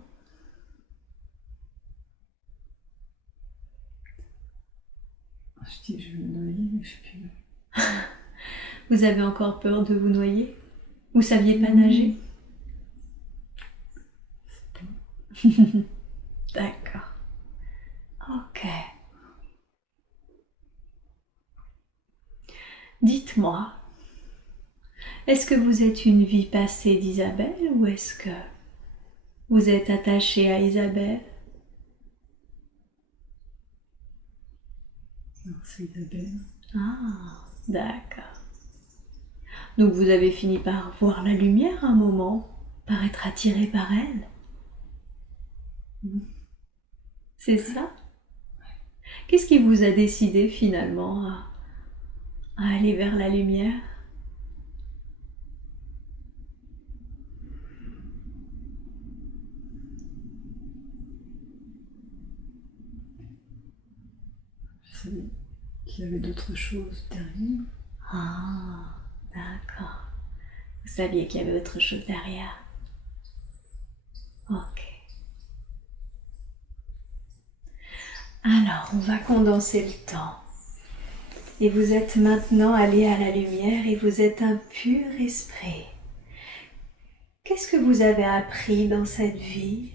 Je dis que je vais me noyer, mais je sais plus. Vous avez encore peur de vous noyer? Vous saviez pas nager? D'accord. Ok. Dites-moi, est-ce que vous êtes une vie passée d'Isabelle ou est-ce que vous êtes attaché à Isabelle? Non, c'est Isabelle. Ah, d'accord. Donc vous avez fini par voir la lumière un moment, par être attiré par elle? C'est ça? Qu'est-ce qui vous a décidé finalement à aller vers la lumière? Je savais qu'il y avait d'autres choses derrière. Ah, d'accord. Vous saviez qu'il y avait autre chose derrière. Ok. Alors, on va condenser le temps. Et vous êtes maintenant allé à la lumière et vous êtes un pur esprit. Qu'est-ce que vous avez appris dans cette vie?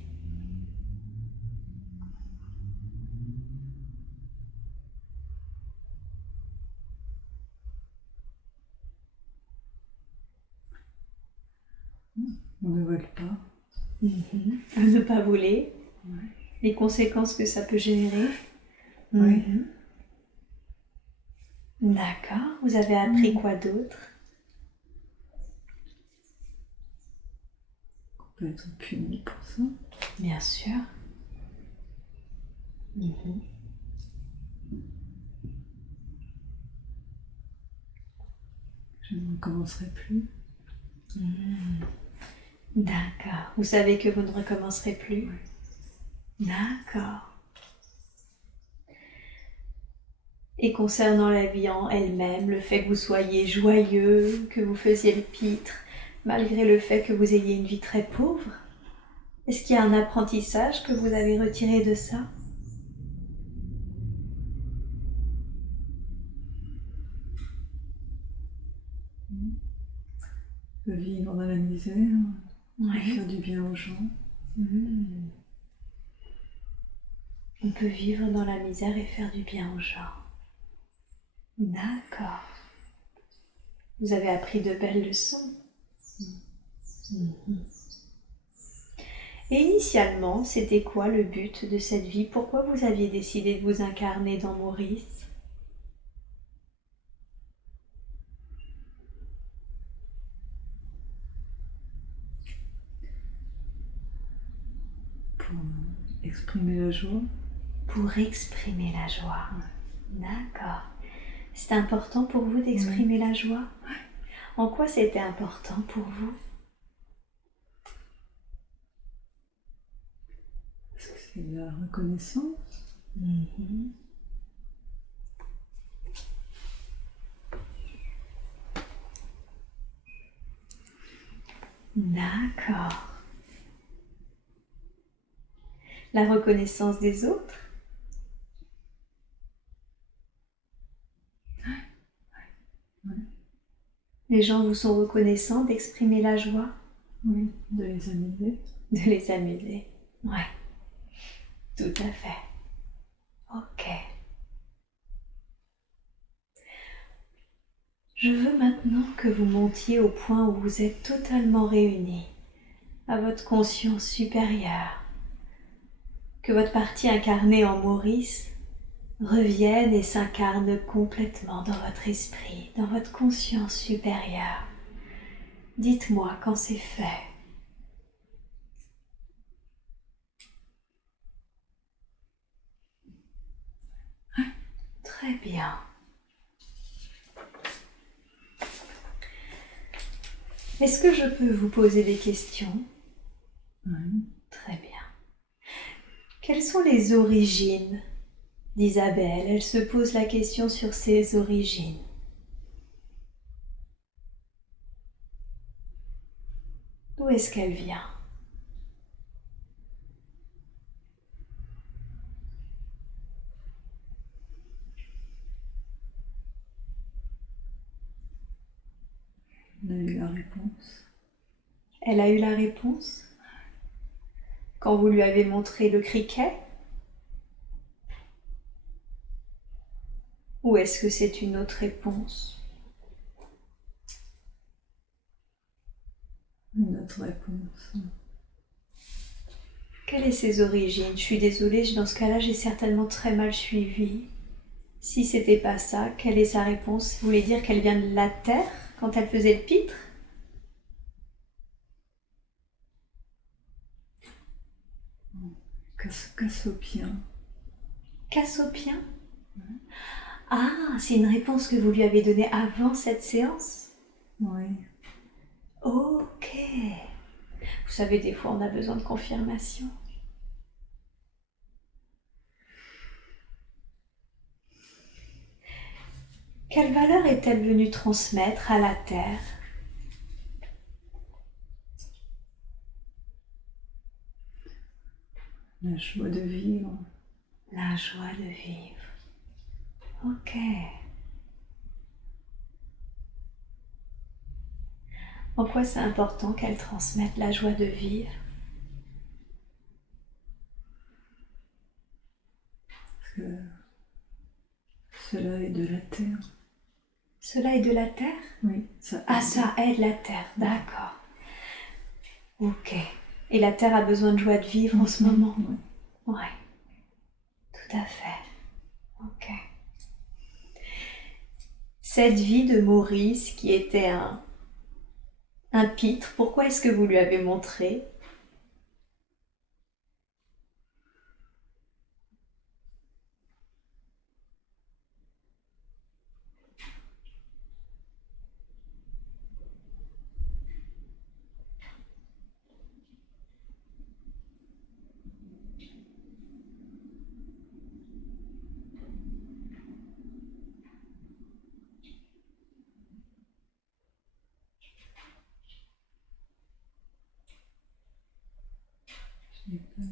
On ne vole pas. À ne pas voler. Ouais. Les conséquences que ça peut générer. Oui. D'accord. Vous avez appris quoi d'autre? On peut être puni pour ça. Bien sûr. Je ne recommencerai plus. D'accord. Vous savez que vous ne recommencerez plus? Ouais. D'accord. Et concernant la vie en elle-même, le fait que vous soyez joyeux, que vous faisiez le pitre, malgré le fait que vous ayez une vie très pauvre, est-ce qu'il y a un apprentissage que vous avez retiré de ça? De vivre dans la misère, de faire du bien aux gens. On peut vivre dans la misère et faire du bien aux gens. D'accord. Vous avez appris de belles leçons. Et initialement, c'était quoi le but de cette vie? Pourquoi vous aviez décidé de vous incarner dans Maurice? Pour exprimer la joie. Pour exprimer la joie. D'accord. C'était important pour vous d'exprimer la joie? En quoi c'était important pour vous? Parce que c'est de la reconnaissance. D'accord. La reconnaissance des autres? Les gens vous sont reconnaissants d'exprimer la joie? Oui, de les amuser. De les amuser. Ouais. Tout à fait. Ok. Je veux maintenant que vous montiez au point où vous êtes totalement réunis à votre conscience supérieure, que votre partie incarnée en Maurice revienne et s'incarne complètement dans votre esprit, dans votre conscience supérieure. Dites-moi quand c'est fait. Très bien. Est-ce que je peux vous poser des questions? Oui. Très bien. Quelles sont les origines d'Isabelle? Elle se pose la question sur ses origines. D'où est-ce qu'elle vient? On a eu la réponse. Elle a eu la réponse quand vous lui avez montré le criquet? Ou est-ce que c'est une autre réponse? Une autre réponse. Quelle est ses origines? Je suis désolée, dans ce cas-là, j'ai certainement très mal suivi. Si c'était pas ça, quelle est sa réponse? Vous voulez dire qu'elle vient de la terre quand elle faisait le pitre? Cassopien. Cassopien? Ah, c'est une réponse que vous lui avez donnée avant cette séance? Oui. Ok. Vous savez, des fois, on a besoin de confirmation. Quelle valeur est-elle venue transmettre à la terre? La joie de vivre. La joie de vivre. Ok. En quoi c'est important qu'elle transmette la joie de vivre? Parce que cela est de la terre. Cela est de la terre? Oui, ça aide. Ah, ça aide la terre, d'accord. Ok. Et la terre a besoin de joie de vivre en ce moment? Oui. Ouais. Tout à fait. Ok. Cette vie de Maurice qui était un pitre, pourquoi est-ce que vous lui avez montré? Je n'ai pas...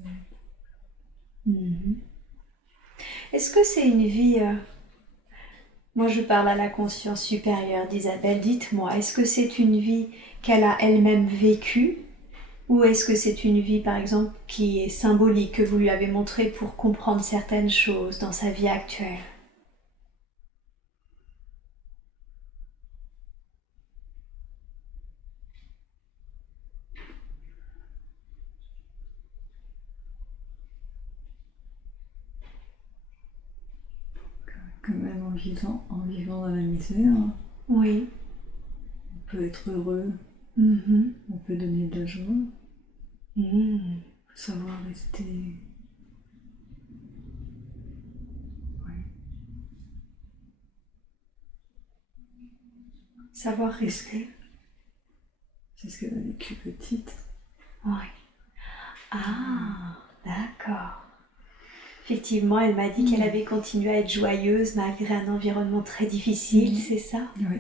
Est-ce que c'est une vie... Moi, je parle à la conscience supérieure d'Isabelle. Dites-moi, est-ce que c'est une vie qu'elle a elle-même vécue? Ou est-ce que c'est une vie, par exemple, qui est symbolique, que vous lui avez montrée pour comprendre certaines choses dans sa vie actuelle? Que même en vivant dans la misère, Oui. on peut être heureux, Mhm. on peut donner de la joie. Mhm. Il faut savoir rester... Oui. Savoir rester. C'est ce qu'elle a vécu petite. Oui. Ah, d'accord. Effectivement, elle m'a dit qu'elle avait continué à être joyeuse malgré un environnement très difficile, c'est ça? Oui.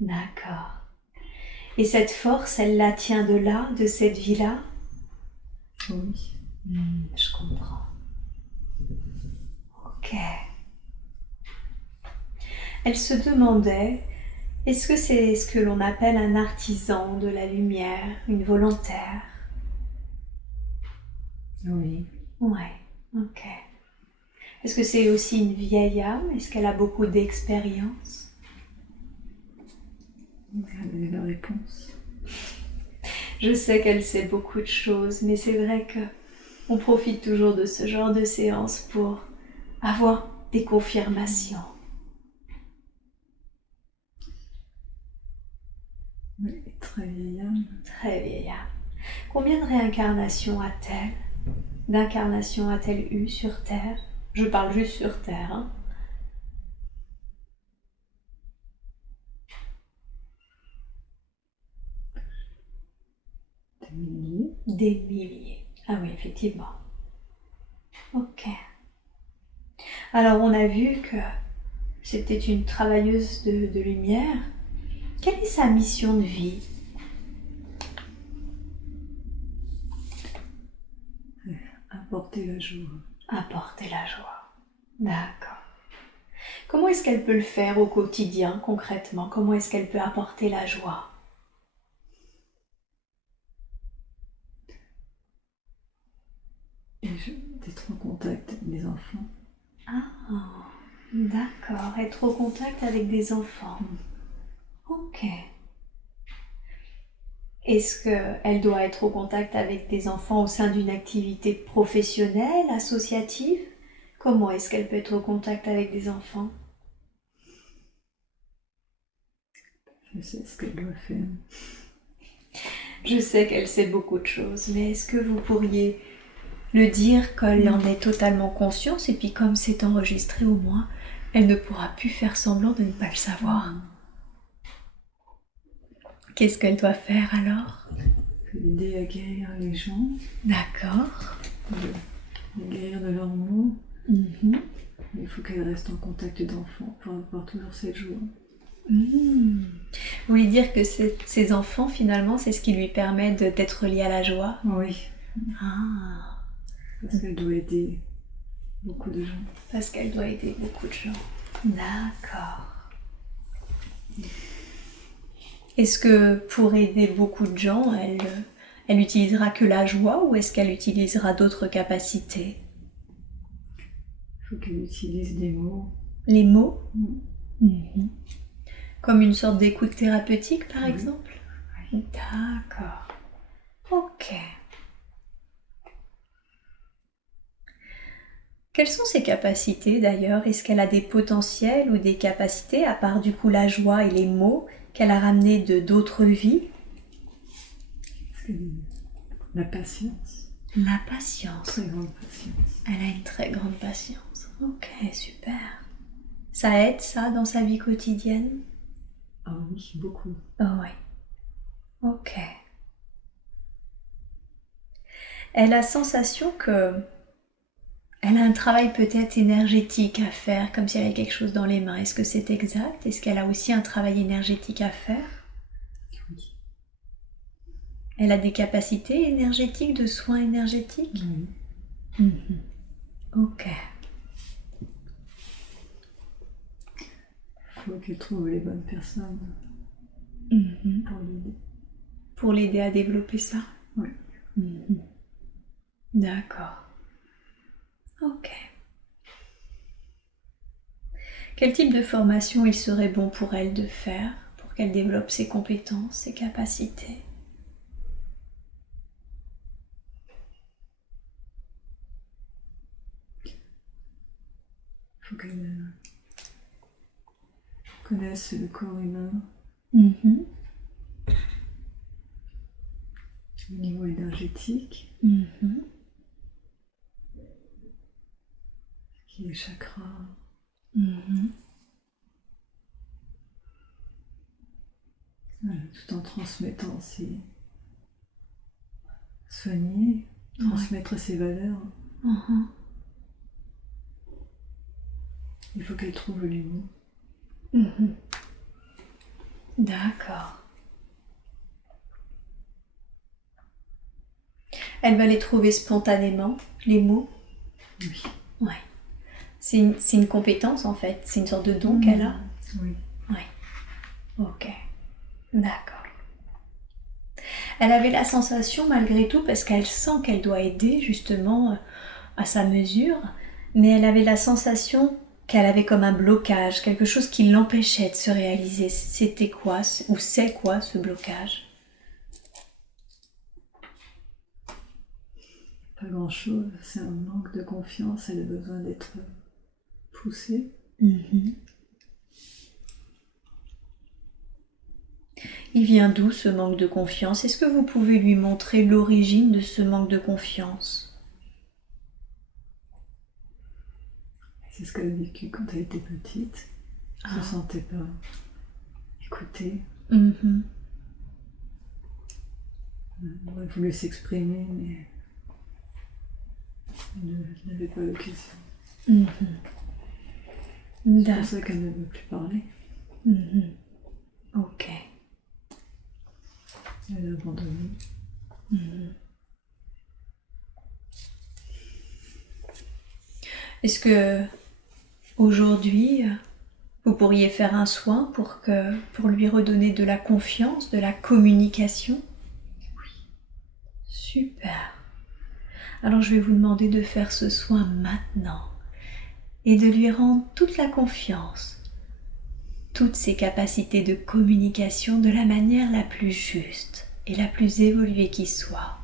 D'accord. Et cette force, elle la tient de là, de cette vie-là? Oui. Je comprends. Ok. Elle se demandait, est-ce que c'est ce que l'on appelle un artisan de la lumière, une volontaire? Oui. Ouais, ok. Est-ce que c'est aussi une vieille âme? Est-ce qu'elle a beaucoup d'expérience? Elle a eu la réponse. Je sais qu'elle sait beaucoup de choses, mais c'est vrai que on profite toujours de ce genre de séance pour avoir des confirmations. Oui, très vieille âme. Très vieille âme. Combien de réincarnations a-t-elle? D'incarnations a-t-elle eu sur Terre? Je parle juste sur Terre, hein. Des milliers. Des milliers. Ah oui, effectivement. Ok. Alors on a vu que c'était une travailleuse de lumière. Quelle est sa mission de vie? apporter la joie. Apporter la joie. D'accord. Comment est-ce qu'elle peut le faire au quotidien, concrètement? Comment est-ce qu'elle peut apporter la joie? D'être en contact avec les enfants. Ah, d'accord. Être au contact avec des enfants. Ok. Est-ce qu'elle doit être au contact avec des enfants au sein d'une activité professionnelle, associative? Comment est-ce qu'elle peut être au contact avec des enfants? Je sais ce qu'elle doit faire. Je sais qu'elle sait beaucoup de choses, mais est-ce que vous pourriez le dire qu'elle en est totalement consciente et puis comme c'est enregistré au moins, elle ne pourra plus faire semblant de ne pas le savoir. Qu'est-ce qu'elle doit faire alors? Aider à guérir les gens. D'accord. De guérir de leurs maux. Mhm. Il faut qu'elle reste en contact d'enfants pour avoir toujours cette joie. Vous voulez dire que ces enfants, finalement, c'est ce qui lui permet d'être lié à la joie? Oui. Ah. Parce qu'elle doit aider beaucoup de gens. Parce qu'elle doit aider beaucoup de gens. D'accord. Est-ce que pour aider beaucoup de gens, elle utilisera que la joie ou est-ce qu'elle utilisera d'autres capacités? Il faut qu'elle utilise des mots. Les mots? Mhm. Comme une sorte d'écoute thérapeutique, par exemple? Oui. D'accord. Ok. Quelles sont ses capacités d'ailleurs? Est-ce qu'elle a des potentiels ou des capacités, à part du coup la joie et les mots, qu'elle a ramenés de d'autres vies? La patience. La patience. Très grande patience. Elle a une très grande patience. Ok, super. Ça aide ça dans sa vie quotidienne? Ah oui, beaucoup. Oh oui. Ok. Elle a la sensation que elle a un travail peut-être énergétique à faire, comme si elle avait quelque chose dans les mains. Est-ce que c'est exact? Est-ce qu'elle a aussi un travail énergétique à faire? Oui. Elle a des capacités énergétiques, de soins énergétiques? Oui. Ok. Il faut qu'elle trouve les bonnes personnes pour l'aider. Pour l'aider à développer ça? Oui. D'accord. Ok. Quel type de formation il serait bon pour elle de faire pour qu'elle développe ses compétences, ses capacités? Il faut qu'elle connaisse le corps humain au niveau énergétique, qui est les chakras. Voilà, tout en transmettant ses soigner, transmettre ses valeurs. Il faut qu'elle trouve les mots. D'accord. Elle va les trouver spontanément, les mots? Oui. Ouais. C'est une compétence en fait, c'est une sorte de don qu'elle a? Oui. Ouais. Ok. D'accord. Elle avait la sensation malgré tout, parce qu'elle sent qu'elle doit aider justement à sa mesure, mais elle avait la sensation qu'elle avait comme un blocage, quelque chose qui l'empêchait de se réaliser. C'était quoi, ou c'est quoi ce blocage? Pas grand-chose, c'est un manque de confiance, elle a besoin d'être poussée. Il vient d'où ce manque de confiance? Est-ce que vous pouvez lui montrer l'origine de ce manque de confiance? C'est ce qu'elle a vécu quand elle était petite. Elle ne se sentait pas écoutée. Elle aurait voulu s'exprimer, mais elle n'avait pas l'occasion. C'est pour ça qu'elle ne veut plus parler. Ok. Elle a abandonné. Est-ce que aujourd'hui, vous pourriez faire un soin pour lui redonner de la confiance, de la communication? Oui. Super. Alors je vais vous demander de faire ce soin maintenant et de lui rendre toute la confiance, toutes ses capacités de communication de la manière la plus juste et la plus évoluée qui soit.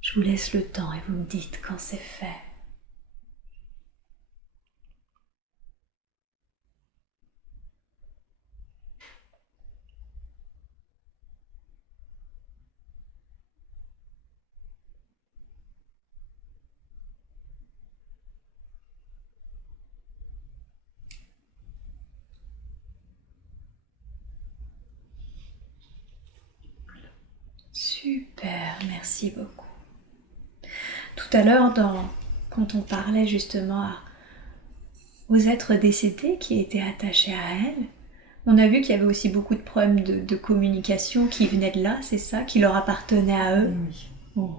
Je vous laisse le temps et vous me dites quand c'est fait. Super, merci beaucoup. Tout à l'heure, quand on parlait justement aux êtres décédés qui étaient attachés à elle, on a vu qu'il y avait aussi beaucoup de problèmes de communication qui venaient de là, c'est ça, qui leur appartenaient à eux. Oui.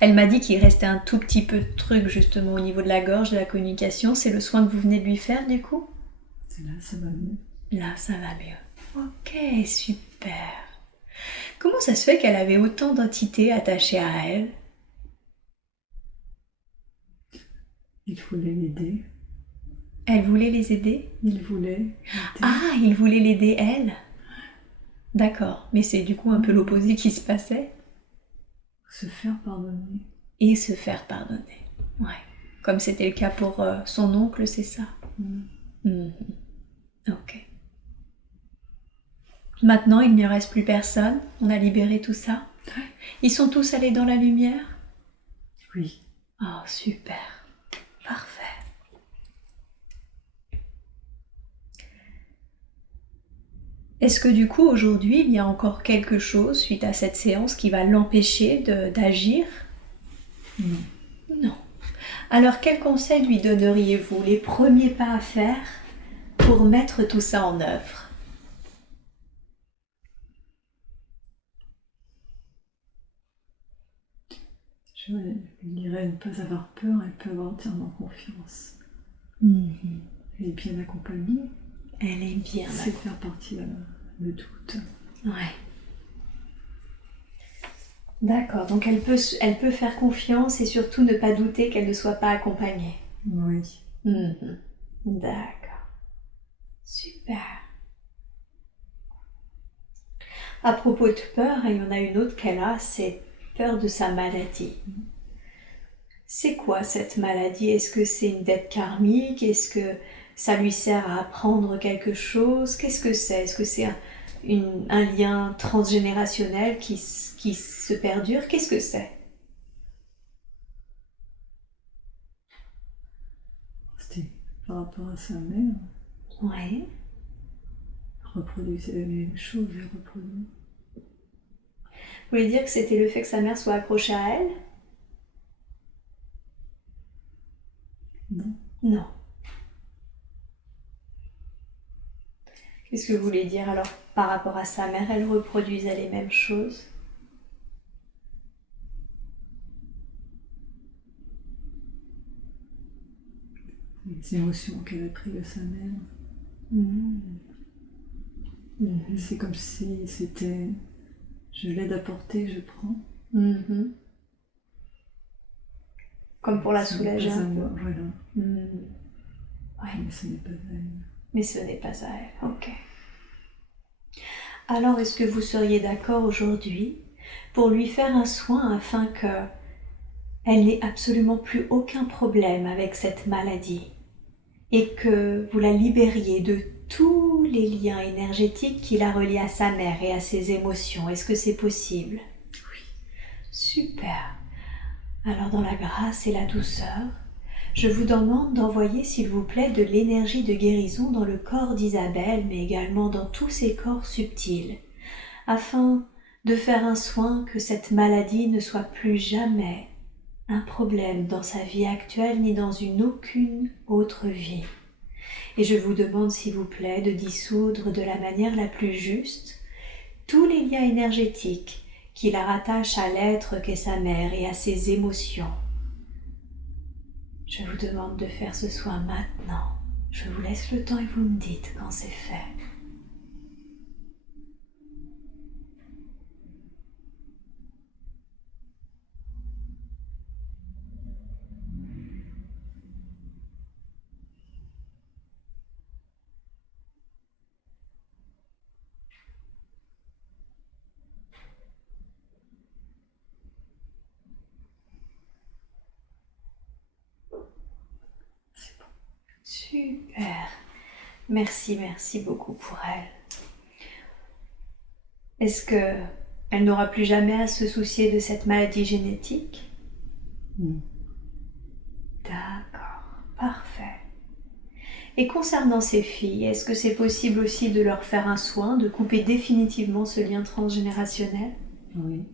Elle m'a dit qu'il restait un tout petit peu de truc justement au niveau de la gorge, de la communication. C'est le soin que vous venez de lui faire du coup? Là, ça va mieux. Là, ça va mieux. Ok, super. Comment ça se fait qu'elle avait autant d'entités attachées à elle? Il voulait l'aider. Elle voulait les aider? Il voulait l'aider. Ah, il voulait l'aider elle? D'accord, mais c'est du coup un peu l'opposé qui se passait? Se faire pardonner. Et se faire pardonner. Ouais. Comme c'était le cas pour son oncle, c'est ça? Ok. Maintenant, il ne reste plus personne. On a libéré tout ça. Ils sont tous allés dans la lumière? Oui. Oh, super. Parfait. Est-ce que du coup, aujourd'hui, il y a encore quelque chose suite à cette séance qui va l'empêcher d'agir? Non. Non. Alors, quel conseil lui donneriez-vous, les premiers pas à faire pour mettre tout ça en œuvre? Je dirais ne pas avoir peur et peut avoir entièrement confiance. Elle est bien accompagnée. Elle est bien C'est faire partie de doute. Ouais. D'accord, donc elle peut faire confiance et surtout ne pas douter qu'elle ne soit pas accompagnée. Oui. D'accord. Super. À propos de peur, il y en a une autre qu'elle a, c'est peur de sa maladie. C'est quoi cette maladie? Est-ce que c'est une dette karmique? Est-ce que ça lui sert à apprendre quelque chose? Qu'est-ce que c'est? Est-ce que c'est un lien transgénérationnel qui se perdure? Qu'est-ce que c'est? C'était par rapport à sa mère. Ouais. Reproduisait la même chose, elle reproduit. Vous voulez dire que c'était le fait que sa mère soit accrochée à elle? Non. Non. Qu'est-ce que vous voulez dire alors par rapport à sa mère? Elle reproduisait les mêmes choses? Les émotions qu'elle a prises de sa mère. C'est comme si c'était je l'aide à porter, je prends. Comme pour la soulager un peu. Voilà. Ouais. Mais ce n'est pas à elle. Mais ce n'est pas à elle, ok. Alors est-ce que vous seriez d'accord aujourd'hui pour lui faire un soin afin qu'elle n'ait absolument plus aucun problème avec cette maladie et que vous la libériez de tous les liens énergétiques qui la relient à sa mère et à ses émotions? Est-ce que c'est possible? Oui. Super. Alors dans la grâce et la douceur, je vous demande d'envoyer s'il vous plaît de l'énergie de guérison dans le corps d'Isabelle, mais également dans tous ses corps subtils, afin de faire un soin que cette maladie ne soit plus jamais un problème dans sa vie actuelle ni dans aucune autre vie. Et je vous demande s'il vous plaît de dissoudre de la manière la plus juste tous les liens énergétiques qui la rattachent à l'être qu'est sa mère et à ses émotions. Je vous demande de faire ce soin maintenant. Je vous laisse le temps et vous me dites quand c'est fait. Super. Merci beaucoup pour elle. Est-ce que elle n'aura plus jamais à se soucier de cette maladie génétique? Non. D'accord, parfait. Et concernant ces filles, est-ce que c'est possible aussi de leur faire un soin, de couper définitivement ce lien transgénérationnel? Oui.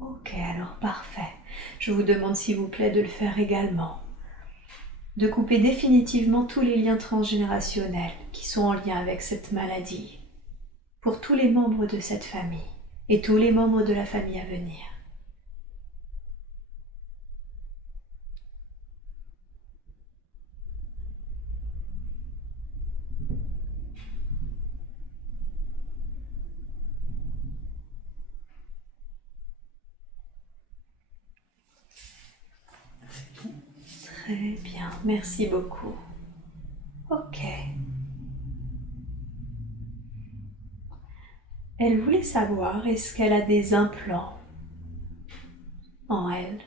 Ok, alors parfait. Je vous demande s'il vous plaît de le faire également. De couper définitivement tous les liens transgénérationnels qui sont en lien avec cette maladie, pour tous les membres de cette famille et tous les membres de la famille à venir. Très bien, merci beaucoup. Ok. Elle voulait savoir, est-ce qu'elle a des implants en elle?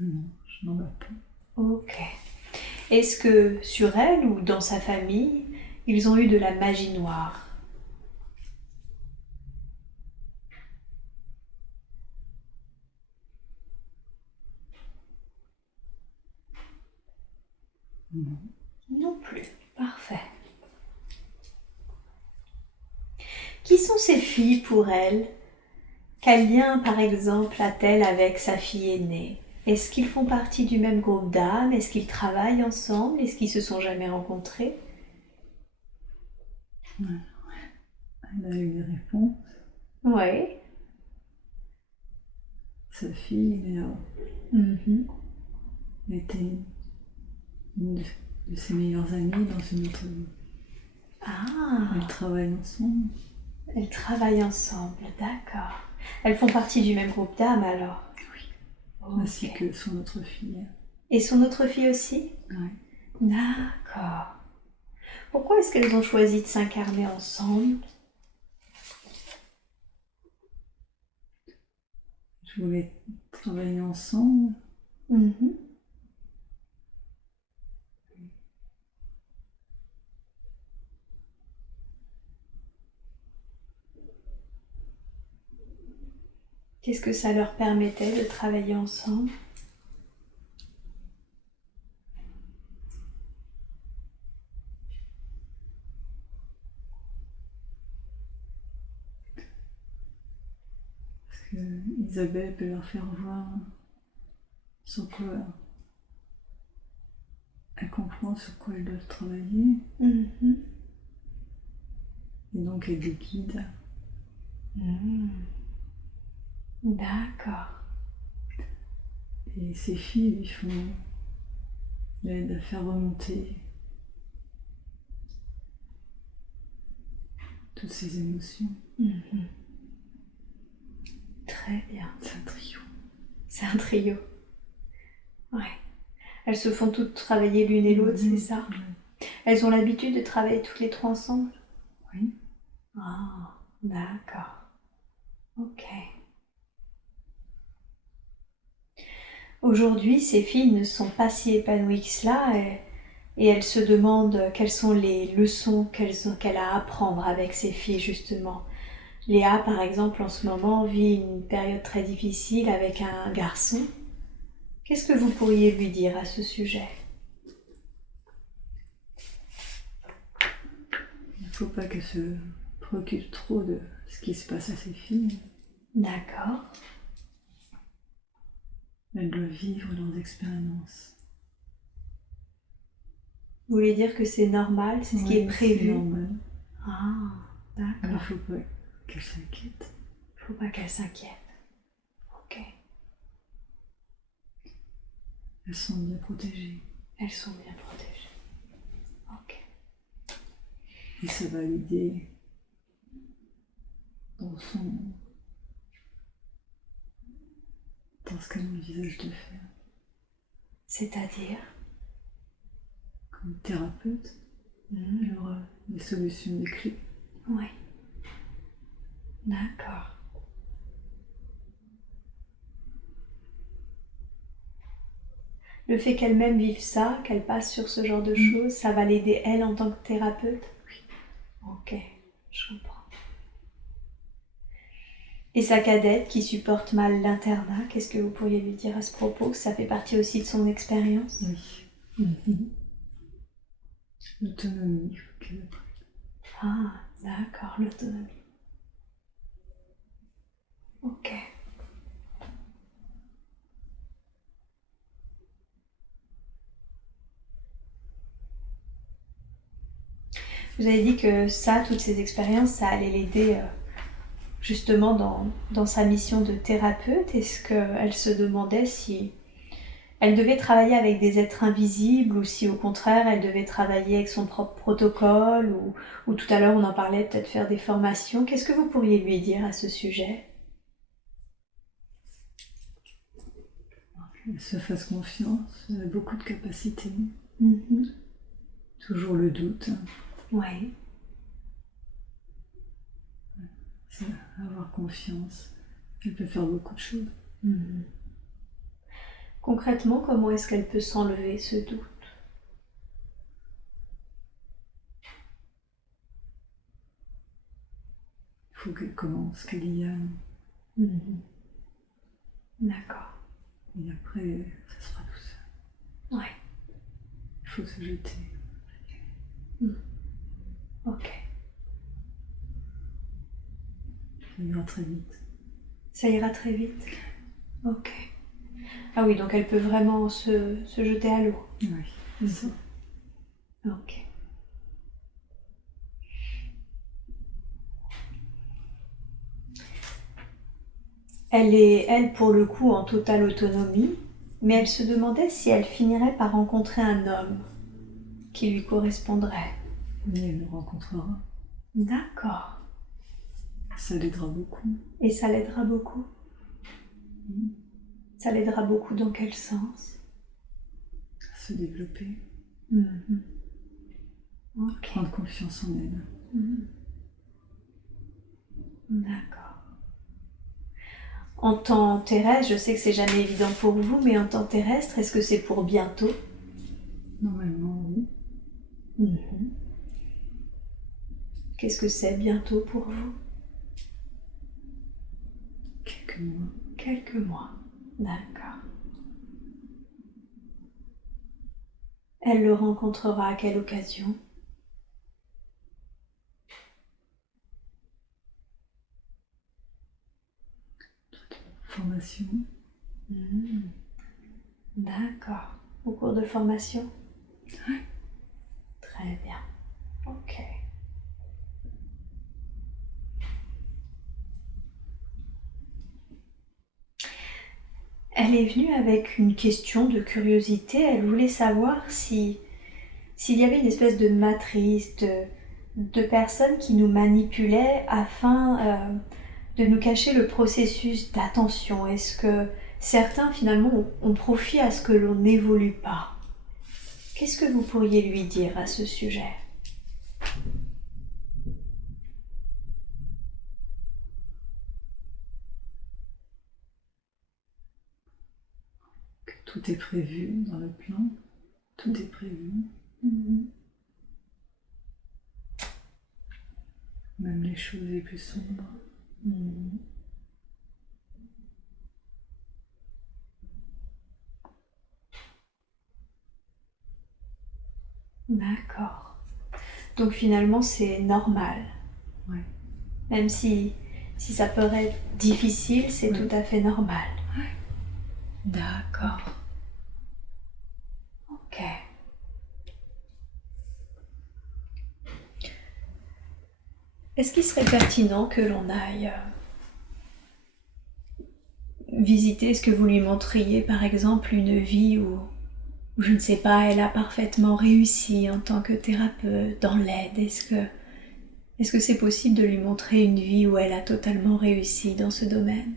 Non, je n'en ai pas. Ok. Est-ce que sur elle ou dans sa famille, ils ont eu de la magie noire? Non. Non plus. Parfait. Qui sont ces filles pour elle? Quel lien, par exemple, a-t-elle avec sa fille aînée? Est-ce qu'ils font partie du même groupe d'âmes? Est-ce qu'ils travaillent ensemble? Est-ce qu'ils se sont jamais rencontrés? Ouais. Elle a eu des réponses. Oui. Sa fille, elle était une de ses meilleures amies dans une autre vie. Ah, Elles travaillent ensemble. elles travaillent ensemble, d'accord. Elles font partie du même groupe d'âmes alors? Oui. Ok. Ainsi que son autre fille. Et son autre fille aussi? Ouais. D'accord. Pourquoi est-ce qu'elles ont choisi de s'incarner ensemble? Je voulais travailler ensemble. Mhm. Qu'est-ce que ça leur permettait de travailler ensemble? Parce que Isabelle peut leur faire voir sur quoi elle comprend, sur quoi elles doivent travailler. Mhm. Et donc elle les guide. D'accord. Et ses filles l'aident à faire remonter toutes ces émotions. Très bien. C'est un trio. C'est un trio. Ouais. Elles se font toutes travailler l'une et l'autre, c'est ça? Ouais. Elles ont l'habitude de travailler toutes les trois ensemble? Oui. Ah, d'accord. Ok. Aujourd'hui, ces filles ne sont pas si épanouies que cela et elles se demandent quelles sont les leçons qu'elle a à apprendre avec ces filles, justement. Léa, par exemple, en ce moment, vit une période très difficile avec un garçon. Qu'est-ce que vous pourriez lui dire à ce sujet? Il ne faut pas qu'elle se préoccupe trop de ce qui se passe à ses filles. D'accord. Elles doivent vivre leurs expériences. Vous voulez dire que c'est normal, c'est ce qui est prévu? C'est normal. Ah, Il ne d'accord. faut pas qu'elle s'inquiète. Il ne faut pas qu'elle s'inquiète. Ok. Elles sont bien protégées. Elles sont bien protégées. Ok. Et ça va l'aider dans ce qu'elle envisage de faire. C'est-à-dire? Comme thérapeute, elle aura des solutions, des clés. Oui. D'accord. Le fait qu'elle-même vive ça, qu'elle passe sur ce genre de choses, ça va l'aider elle en tant que thérapeute? Oui. Ok, je comprends. Et sa cadette qui supporte mal l'internat, qu'est-ce que vous pourriez lui dire à ce propos? Ça fait partie aussi de son expérience? Oui. L'autonomie, il faut qu'elle apprenne. Ah, d'accord, l'autonomie. Ok. Vous avez dit que ça, toutes ces expériences, ça allait l'aider justement dans sa mission de thérapeute. Est-ce qu'elle se demandait si elle devait travailler avec des êtres invisibles ou si au contraire elle devait travailler avec son propre protocole ou tout à l'heure on en parlait, peut-être faire des formations. Qu'est-ce que vous pourriez lui dire à ce sujet? Qu'elle se fasse confiance, elle a beaucoup de capacités. Mm-hmm. Toujours le doute. Oui. C'est avoir confiance. Elle peut faire beaucoup de choses. Mm-hmm. Concrètement, comment est-ce qu'elle peut s'enlever ce doute? Il faut qu'elle commence, qu'elle y aille. Mm-hmm. D'accord. Et après, ça sera tout seul. Ouais. Il faut se jeter. Ok. Ça ira très vite. Ça ira très vite? Ok. Ah oui, donc elle peut vraiment se jeter à l'eau. Oui, c'est ça. Ok. Elle est, elle, pour le coup, en totale autonomie, mais elle se demandait si elle finirait par rencontrer un homme qui lui correspondrait. Oui, elle le rencontrera. D'accord. Ça l'aidera beaucoup. Et ça l'aidera beaucoup? Ça l'aidera beaucoup dans quel sens? À se développer. Mm-hmm. Ok. Prendre confiance en elle. Mm-hmm. D'accord. En temps terrestre, je sais que c'est jamais évident pour vous, mais en temps terrestre, est-ce que c'est pour bientôt? Normalement, oui. Mm-hmm. Qu'est-ce que c'est bientôt pour vous? Quelques mois. Quelques mois. D'accord. Elle le rencontrera à quelle occasion? Formation. D'accord. Au cours de formation? Oui. Très bien. Ok. Elle est venue avec une question de curiosité. Elle voulait savoir s'il y avait une espèce de matrice, de personnes qui nous manipulaient afin de nous cacher le processus d'attention. Est-ce que certains, finalement, ont profit à ce que l'on n'évolue pas? Qu'est-ce que vous pourriez lui dire à ce sujet? Que tout est prévu dans le plan. Tout est prévu. Mm-hmm. Même les choses les plus sombres. Mm-hmm. D'accord. Donc finalement, c'est normal. Ouais. Même si ça peut être difficile, c'est Oui. tout à fait normal. Ouais. D'accord. Ok. Est-ce qu'il serait pertinent que l'on aille visiter, est-ce que vous lui montriez par exemple une vie où ou je ne sais pas, elle a parfaitement réussi en tant que thérapeute dans l'aide. Est-ce que c'est possible de lui montrer une vie où elle a totalement réussi dans ce domaine?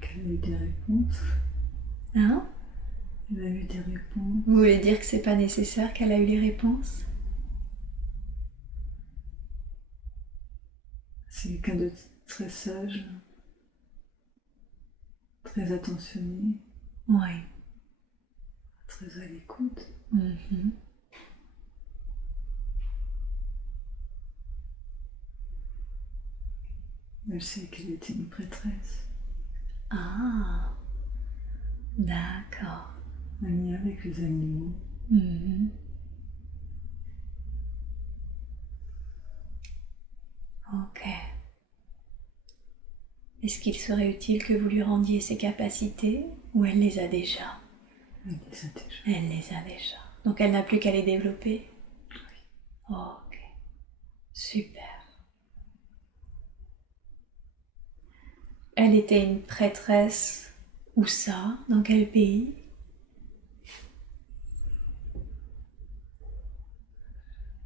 Qu'elle a eu des réponses. Hein? Elle a eu des réponses. Vous voulez dire que c'est pas nécessaire qu'elle a eu les réponses? C'est quelqu'un de très sage, très attentionné, Oui. très à l'écoute. Mhm. Elle sait qu'elle était une prêtresse. Ah, d'accord. Un lien avec les animaux. Mhm. Ok. Est-ce qu'il serait utile que vous lui rendiez ses capacités ou elle les a déjà? Elle les a déjà. Elle les a déjà. Donc elle n'a plus qu'à les développer? Oui. Ok. Super. Elle était une prêtresse. Où ça? Dans quel pays?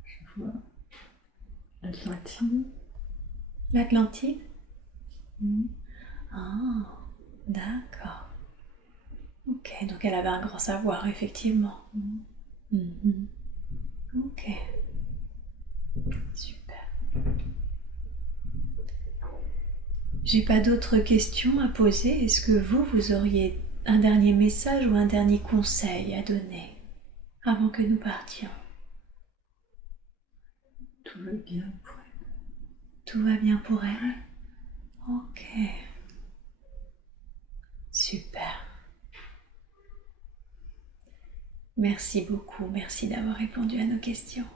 Je vois l'Atlantide. L'Atlantide? Mhm. Ah, d'accord. Ok, donc elle avait un grand savoir, effectivement. Mhm. Ok. Super. J'ai pas d'autres questions à poser. Est-ce que vous auriez un dernier message ou un dernier conseil à donner avant que nous partions? Tout va bien pour elle. Tout va bien pour elle? Ok. Super. Merci beaucoup. Merci d'avoir répondu à nos questions.